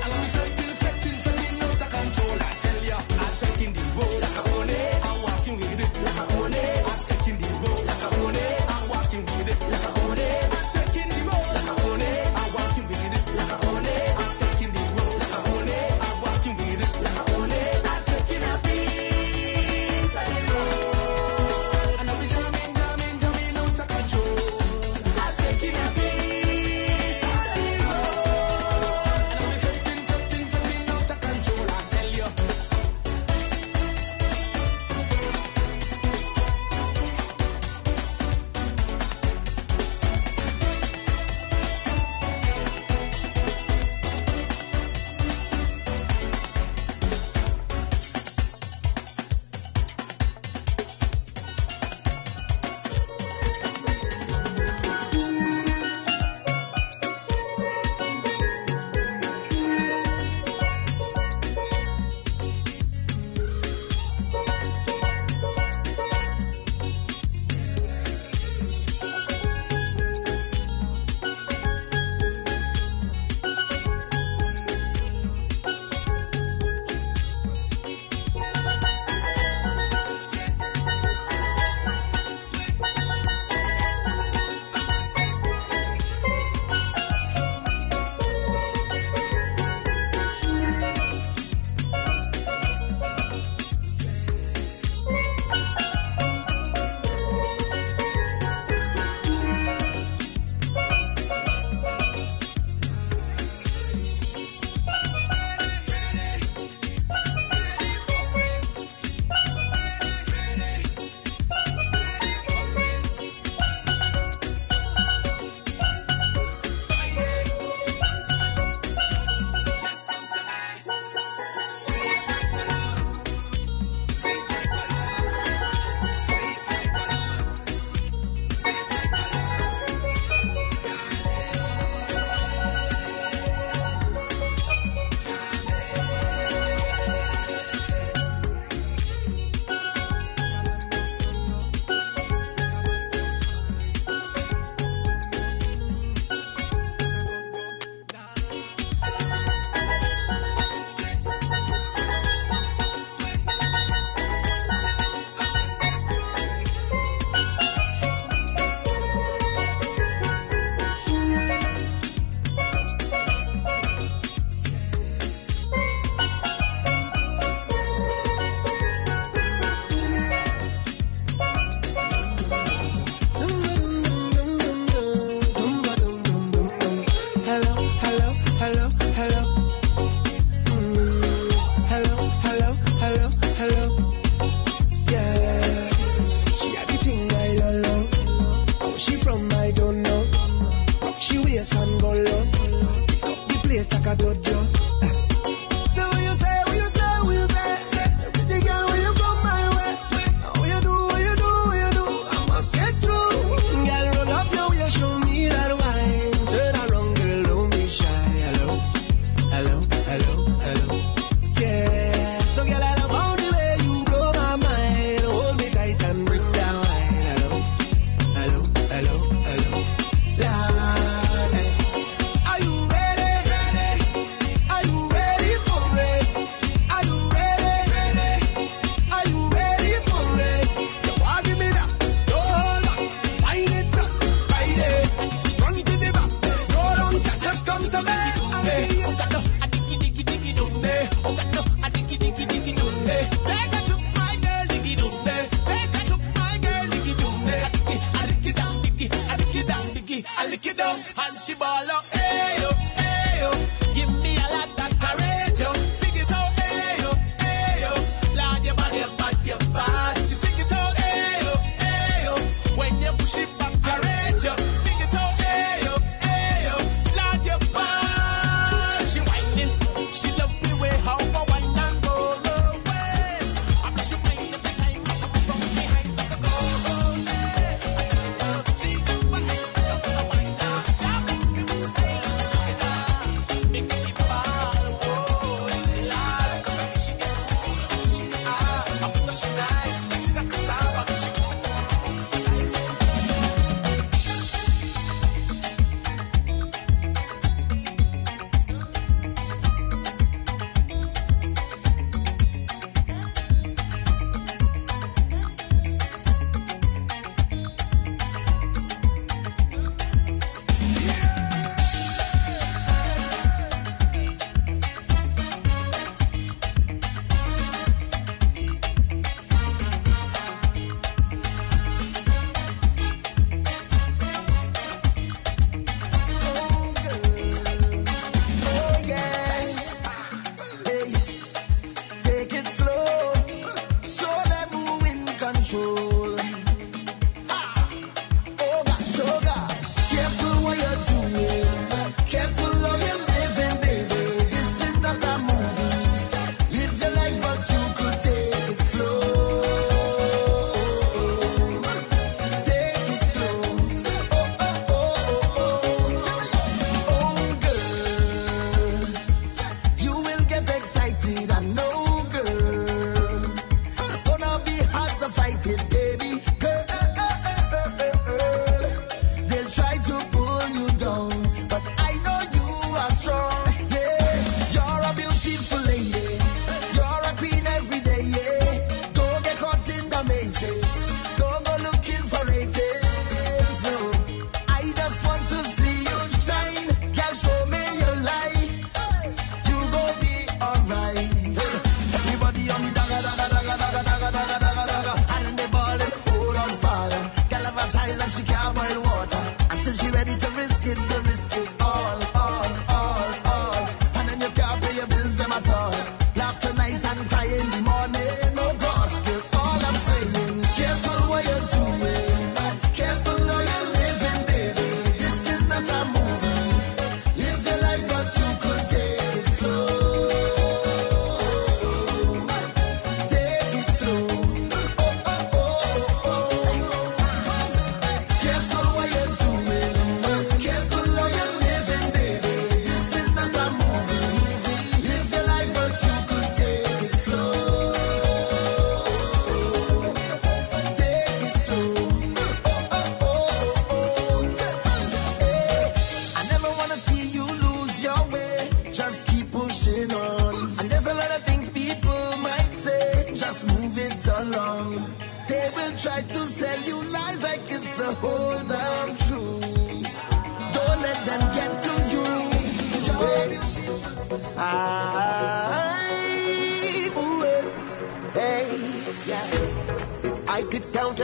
I know the fretting, out of control. I tell ya, I'm taking the road like a pony. I'm walking with it like a pony. I'm taking the road like a pony. I'm walking with it like a pony. I'm taking the road like a pony. I'm walking with it like a pony. I'm taking the road like a pony. I'm walking with it like a pony. I'm taking a piece of the road. I know the jamming, out of control. I'm taking a piece of the road. I know the fretting, out of control. I tell you.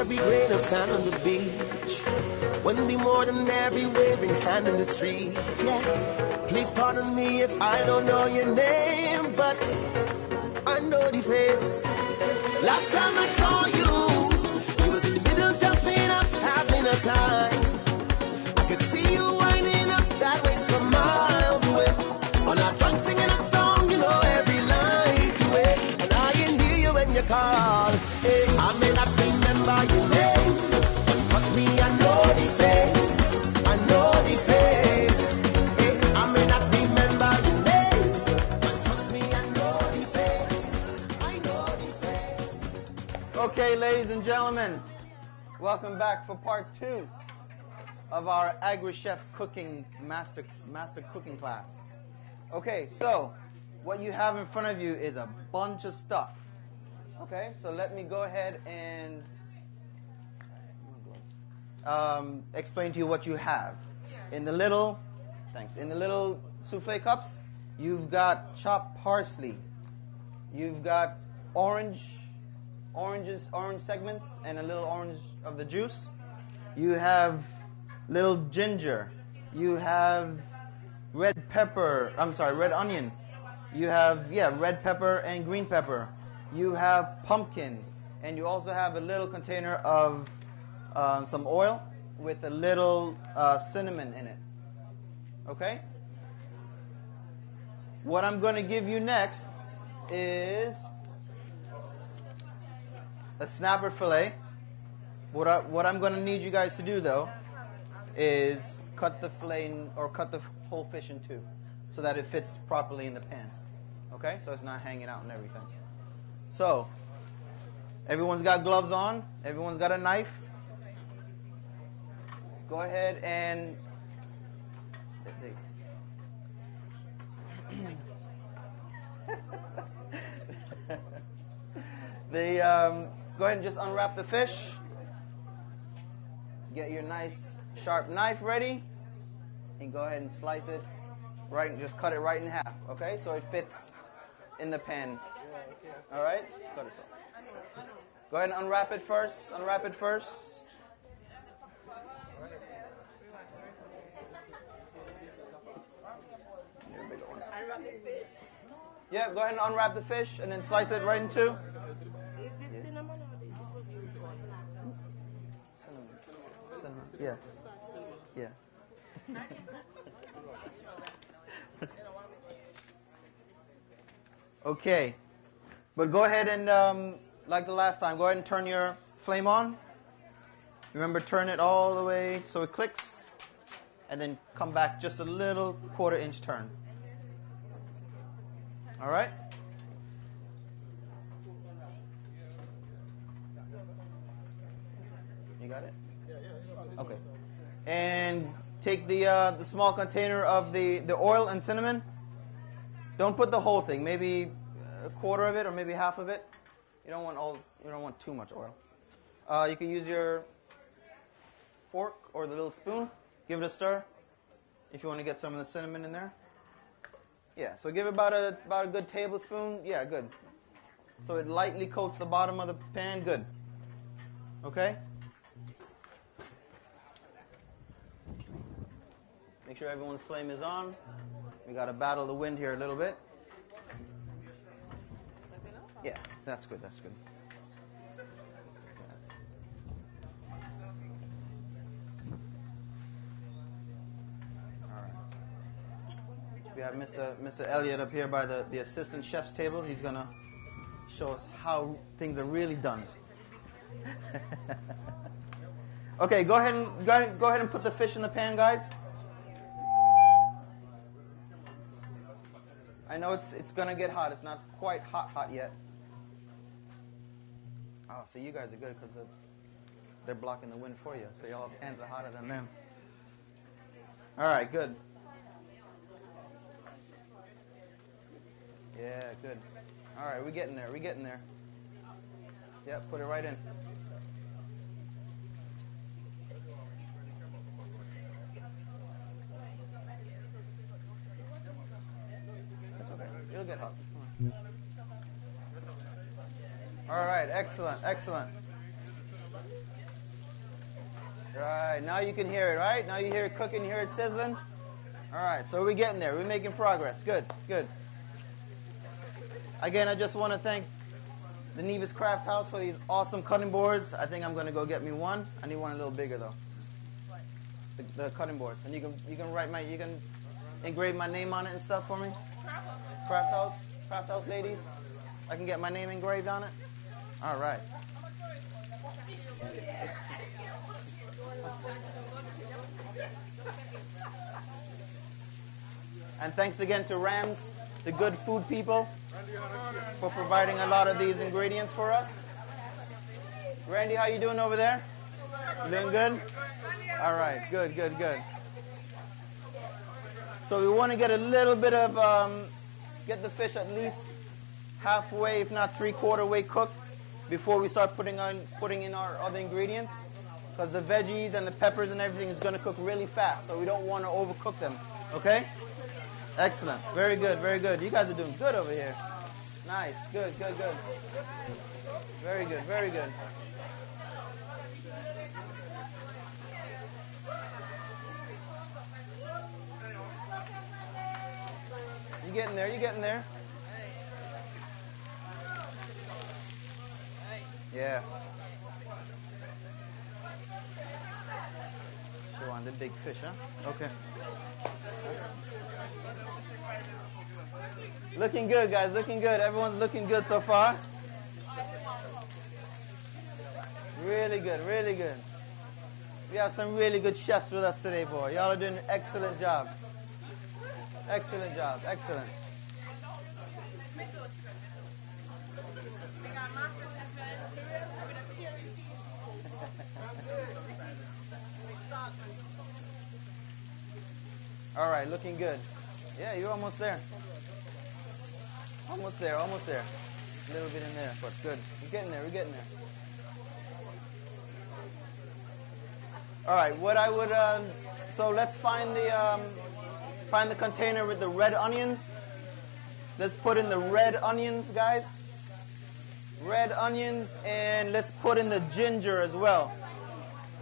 every grain of sand on the beach. Wouldn't be more than every waving hand in the street, yeah. Please pardon me if I don't know your name, but I know the face. Last time I saw you, you was in the middle jumping up, having a time. I could see you winding up that waist from miles away. On our trunk singing a song, you know every line to it. And I can hear you when you call. Hey, I may not remember your name, but trust me, I know the face. I know the face. Hey, I may not remember your name, but trust me, I know the face. I know the face. Okay, ladies and gentlemen, welcome back for part 2 of our AgriChef cooking master cooking class. Okay, so what you have in front of you is a bunch of stuff. Okay, so let me go ahead and explain to you what you have. In the little souffle cups, you've got chopped parsley. You've got orange segments and a little orange of the juice. You have little ginger. You have red onion. You have, red pepper and green pepper. You have pumpkin. And you also have a little container of some oil with a little cinnamon in it. Okay? What I'm going to give you next is a snapper fillet. What I'm going to need you guys to do, though, is cut the fillet or cut the whole fish in two so that it fits properly in the pan. Okay? So it's not hanging out and everything. So, everyone's got gloves on. Everyone's got a knife. Go ahead and go ahead and just unwrap the fish. Get your nice sharp knife ready, and go ahead and slice it right. Just cut it right in half. Okay, so it fits in the pan. All right, just cut it so. Go ahead and unwrap it first. Unwrap it first. Yeah, go ahead and unwrap the fish and then slice it right in two. Is this cinnamon or this was used for? Cinnamon. Yes. Yeah. Okay. But go ahead and, like the last time, go ahead and turn your flame on. Remember, turn it all the way so it clicks. And then come back just a little 1/4 inch turn. All right? You got it? Okay. And take the small container of the oil and cinnamon. Don't put the whole thing. Maybe 1/4 of it or maybe half of it. You don't want too much oil. You can use your fork or the little spoon. Give it a stir if you want to get some of the cinnamon in there. Yeah, so give it about a good tablespoon. Yeah, good. So it lightly coats the bottom of the pan. Good. Okay? Make sure everyone's flame is on. We got to battle the wind here a little bit. Yeah, that's good. That's good. We have Mr. Elliott up here by the assistant chef's table. He's going to show us how things are really done. Okay, go ahead and put the fish in the pan, guys. I know it's going to get hot. It's not quite hot yet. Oh, so you guys are good because they're blocking the wind for you. So y'all hands are hotter than them. All right, good. Yeah, good. All right, we're getting there. We're getting there. Yep, put it right in. That's okay. It'll get hot. All right, excellent, excellent. Right, now you can hear it, right? Now you hear it cooking, you hear it sizzling. All right, so we're getting there. We're making progress. Good, good. Again, I just want to thank the Nevis Craft House for these awesome cutting boards. I think I'm going to go get me one. I need one a little bigger though. The cutting boards, and you can engrave my name on it and stuff for me. Craft House ladies. I can get my name engraved on it. All right. And thanks again to Rams, the good food people, for providing a lot of these ingredients for us. Randy, how you doing over there? You doing good? All right, good, good, good. So we want to get a little bit of, get the fish at least halfway, if not 3/4 way cooked before we start putting in our other ingredients. Because the veggies and the peppers and everything is going to cook really fast, so we don't want to overcook them. Okay? Excellent. Very good, very good. You guys are doing good over here. Nice. Good, good, good. Very good, very good. You're getting there, you're getting there. Yeah. You want the big fish, huh? Okay. Looking good, guys. Looking good. Everyone's looking good so far. Really good, really good. We have some really good chefs with us today, boy. Y'all are doing an excellent job. Excellent job. Excellent. All right, looking good. Yeah, you're almost there. Almost there, almost there. A little bit in there, but good. We're getting there, we're getting there. All right, what I would, so let's find the container with the red onions. Let's put in the red onions, guys. Red onions, and let's put in the ginger as well.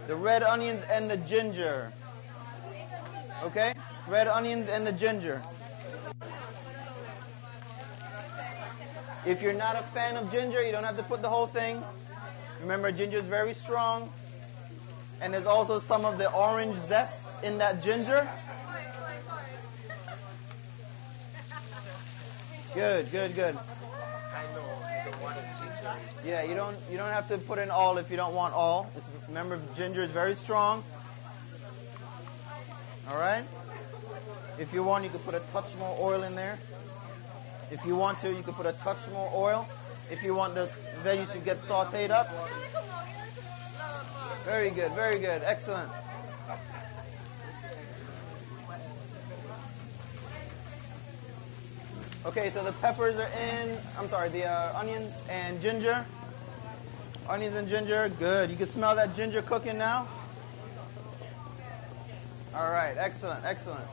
The red onions and the ginger. Okay? Red onions and the ginger. If you're not a fan of ginger, you don't have to put the whole thing. Remember, ginger is very strong. And there's also some of the orange zest in that ginger. Good, good, good. Yeah, you don't have to put in all if you don't want all. Remember, ginger is very strong. All right? If you want, you can put a touch more oil in there. If you want to, you can put a touch more oil. If you want this veggies to get sauteed up. Very good, very good. Excellent. Okay, so the peppers are in. I'm sorry, the onions and ginger. Onions and ginger, good. You can smell that ginger cooking now. All right, excellent, excellent.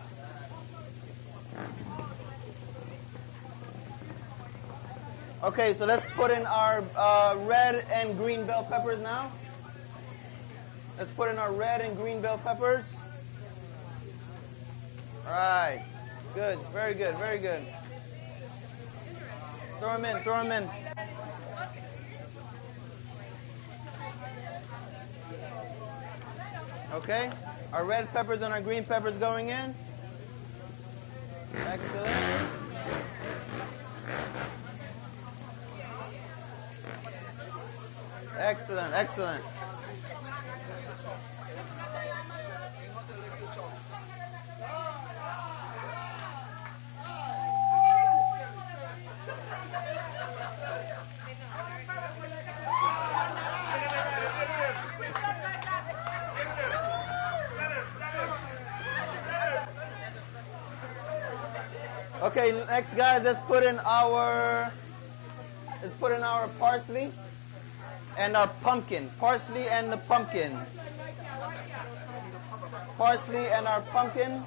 Okay, so let's put in our red and green bell peppers now. Let's put in our red and green bell peppers. All right, good, very good, very good. Throw them in, throw them in. Okay, our red peppers and our green peppers going in. Excellent. Excellent, excellent. Okay, next guys, let's put in our parsley and our pumpkin. Parsley and the pumpkin. Parsley and our pumpkin.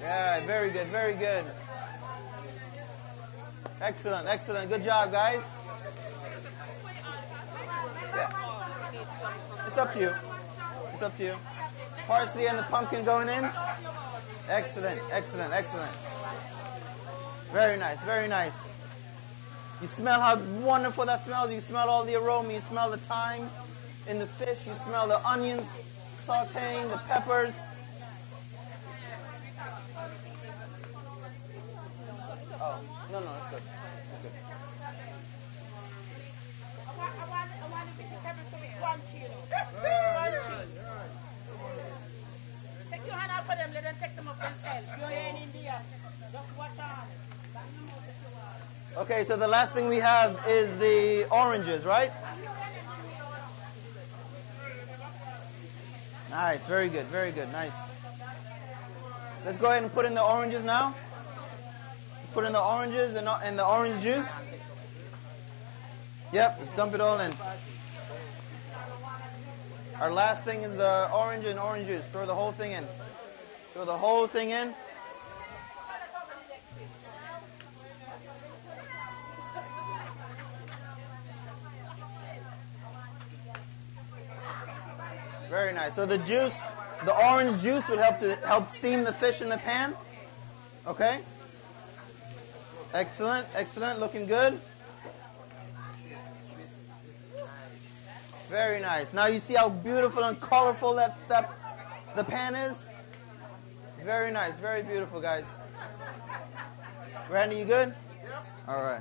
Yeah, very good, very good. Excellent, excellent. Good job, guys. Yeah. It's up to you. It's up to you. Parsley and the pumpkin going in. Excellent, excellent, excellent. Very nice, very nice. You smell how wonderful that smells. You smell all the aroma. You smell the thyme in the fish. You smell the onions sauteing, the peppers. Oh, no, it's good. It's good. Take your hand out for them, let them take them up themselves. You're in India. Just watch on. Okay, so the last thing we have is the oranges, right? Nice, very good, nice. Let's go ahead and put in the oranges now. Let's put in the oranges and the orange juice. Yep, let's dump it all in. Our last thing is the orange and orange juice. Throw the whole thing in. Throw the whole thing in. Very nice. So the juice, the orange juice would help steam the fish in the pan. Okay? Excellent, excellent. Looking good. Very nice. Now you see how beautiful and colorful that the pan is? Very nice, very beautiful, guys. Randy, you good? All right.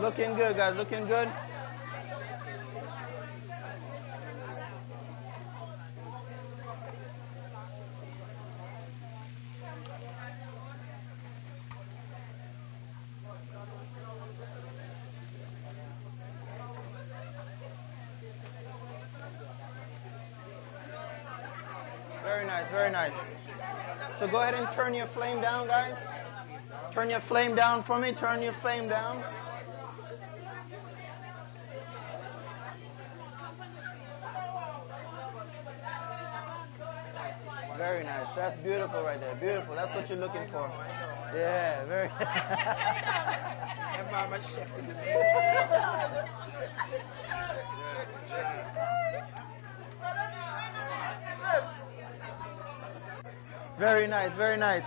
Looking good, guys. Looking good. Very nice, very nice. So go ahead and turn your flame down, guys. Turn your flame down for me. Turn your flame down. Very nice. That's beautiful right there. Beautiful. That's what you're looking for. Yeah, very. Very nice, very nice.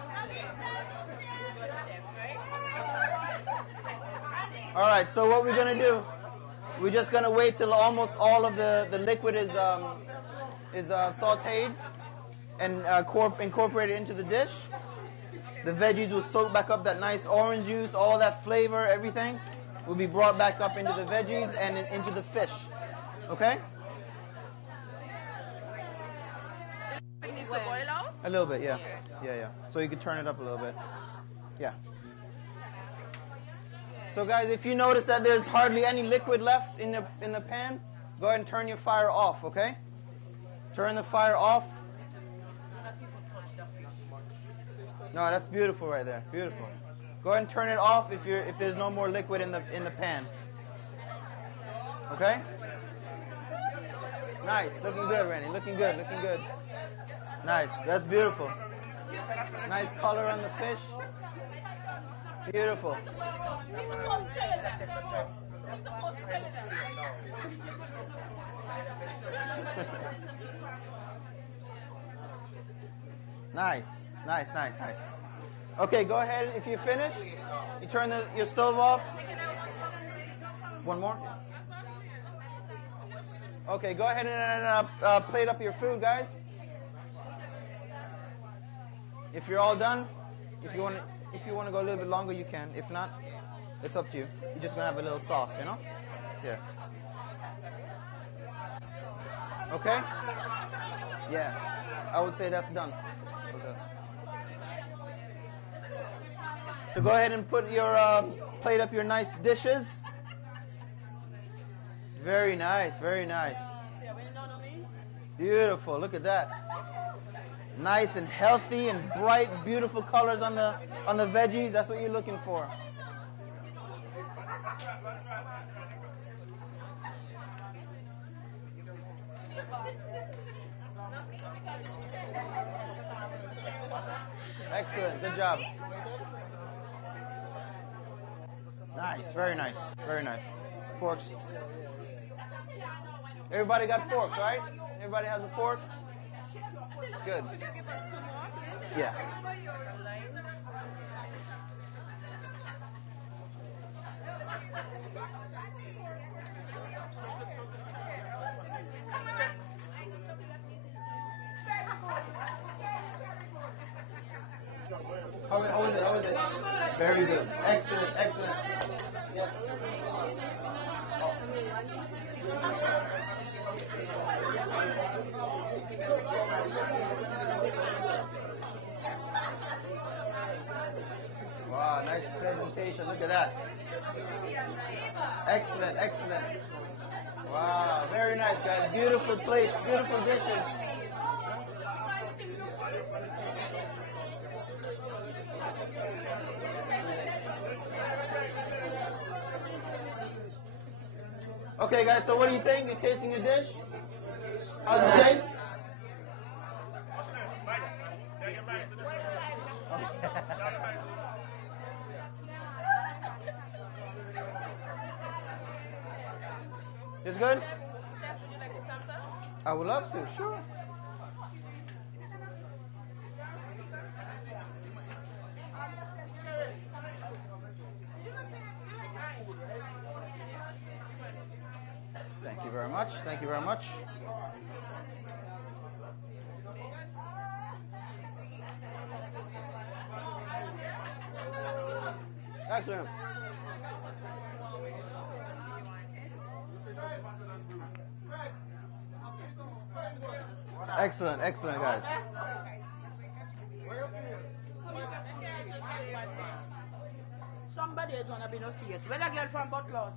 All right, so what we're going to do, we're just going to wait till almost all of the liquid is sauteed and incorporated into the dish. The veggies will soak back up that nice orange juice, all that flavor, everything will be brought back up into the veggies and into the fish. Okay? A little bit, yeah. Yeah. So you can turn it up a little bit. Yeah. So guys, if you notice that there's hardly any liquid left in the pan, go ahead and turn your fire off, okay? Turn the fire off. No, that's beautiful right there. Beautiful. Go ahead and turn it off if there's no more liquid in the pan. Okay? Nice. Looking good, Randy. Looking good. Looking good. Nice. That's beautiful. Nice color on the fish. Beautiful. Nice. Okay, go ahead. If you finish, you turn your stove off. One more? Okay, go ahead and plate up your food, guys. If you're all done, if you want to go a little bit longer, you can. If not, it's up to you. You're just going to have a little sauce, you know? Yeah. Okay? Yeah. I would say that's done. So go ahead and put your plate up your nice dishes. Very nice, very nice. Beautiful. Look at that. Nice and healthy and bright, beautiful colors on the veggies. That's what you're looking for. Excellent. Good job. Nice. Very nice. Very nice. Forks. Everybody got forks, right? Everybody has a fork? Good. Could you give us 2 more, please? Yeah. How was it? How was it? Very good. Excellent. Excellent. Yes. Wow, nice presentation. Look at that. Excellent, excellent. Wow, very nice, guys. Beautiful place, beautiful dishes. Okay, guys, so what do you think? You're tasting your dish? How's it taste? It's good? Chef, would you like a sample? I would love to, sure. Thank you very much. Thank you very much. Excellent. Excellent, excellent, guys. Somebody is gonna be noticed. Where the girl from Butler?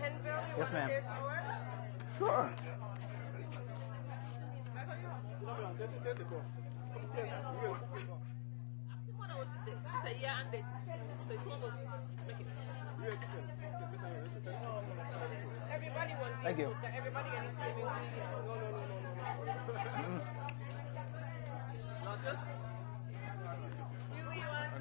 Henville, you Yes, wanna ma'am. taste ours? Sure. Everybody wants Thank you. Everybody gonna see me. Not just. You want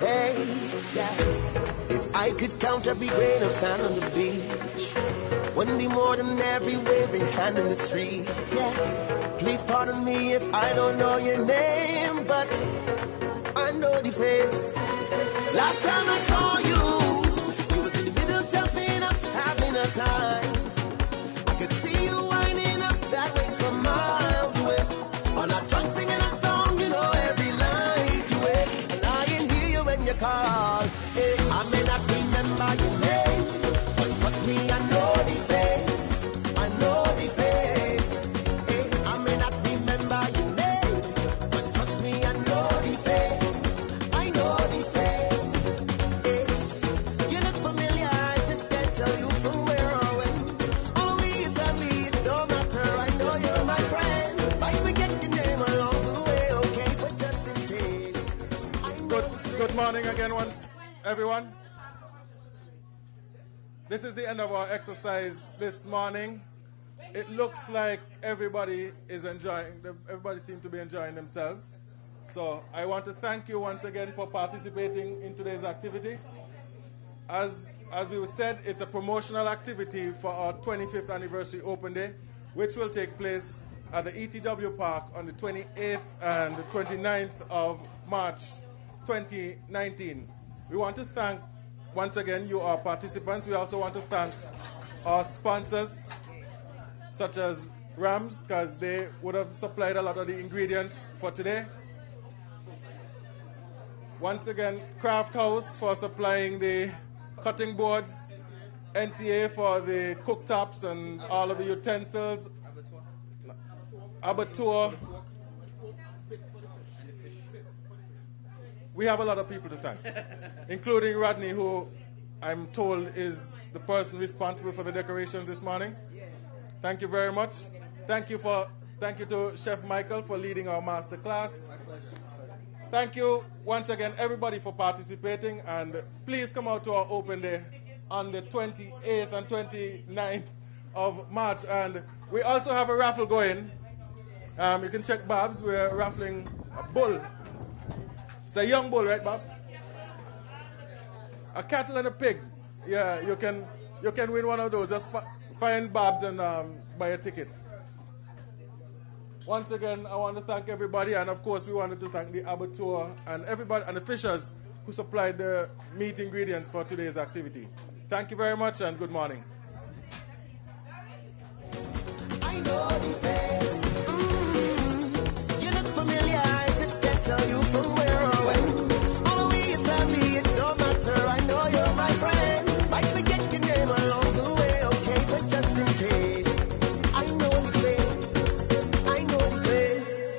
Hey, yeah. If I could count every grain of sand on the beach, wouldn't be more than every waving hand in the street. Yeah. Please pardon me if I don't know your name, but I know the face. Last time I saw you, you was in the middle jumping up, having a time. I could see you winding up that waist from miles away. On a drunk singing a song, you know every line to it. And I can hear you when you call. Hey, I may not remember your name, but trust me, I know the face. I know the face. Hey, I may not remember your name, but trust me, I know the face. I know the face. Hey, you look familiar, I just can't tell you from where or when. Always family, it don't matter. I know you're my friend. I forget your name along the way, okay? But just in case, I know Good morning again, once everyone. This is the end of our exercise this morning. It looks like everybody is enjoying. Everybody seems to be enjoying themselves. So I want to thank you once again for participating in today's activity. As we said, it's a promotional activity for our 25th anniversary Open Day, which will take place at the ETW Park on the 28th and the 29th of March 2019. We want to thank, once again, you, our participants. We also want to thank our sponsors, such as Rams, because they would have supplied a lot of the ingredients for today. Once again, Craft House for supplying the cutting boards, NTA for the cooktops and all of the utensils, Abattoir. We have a lot of people to thank, including Rodney, who I'm told is the person responsible for the decorations this morning? Thank you very much. Thank you to Chef Michael for leading our master class. Thank you once again, everybody, for participating, and please come out to our open day on the 28th and 29th of March. And we also have a raffle going. You can check Babs. We're raffling a bull. It's a young bull, right, Bob? A cattle and a pig. Yeah, you can win one of those. Just find Babs and buy a ticket. Once again, I want to thank everybody, and of course, we wanted to thank the abattoir and everybody and the fishers who supplied the meat ingredients for today's activity. Thank you very much, and good morning. I know the face. You look familiar, I just can't tell you from where or when. Always family, it don't matter. I know you're my friend. Might forget your name along the way, okay, but just in case. I know the face. I know the face.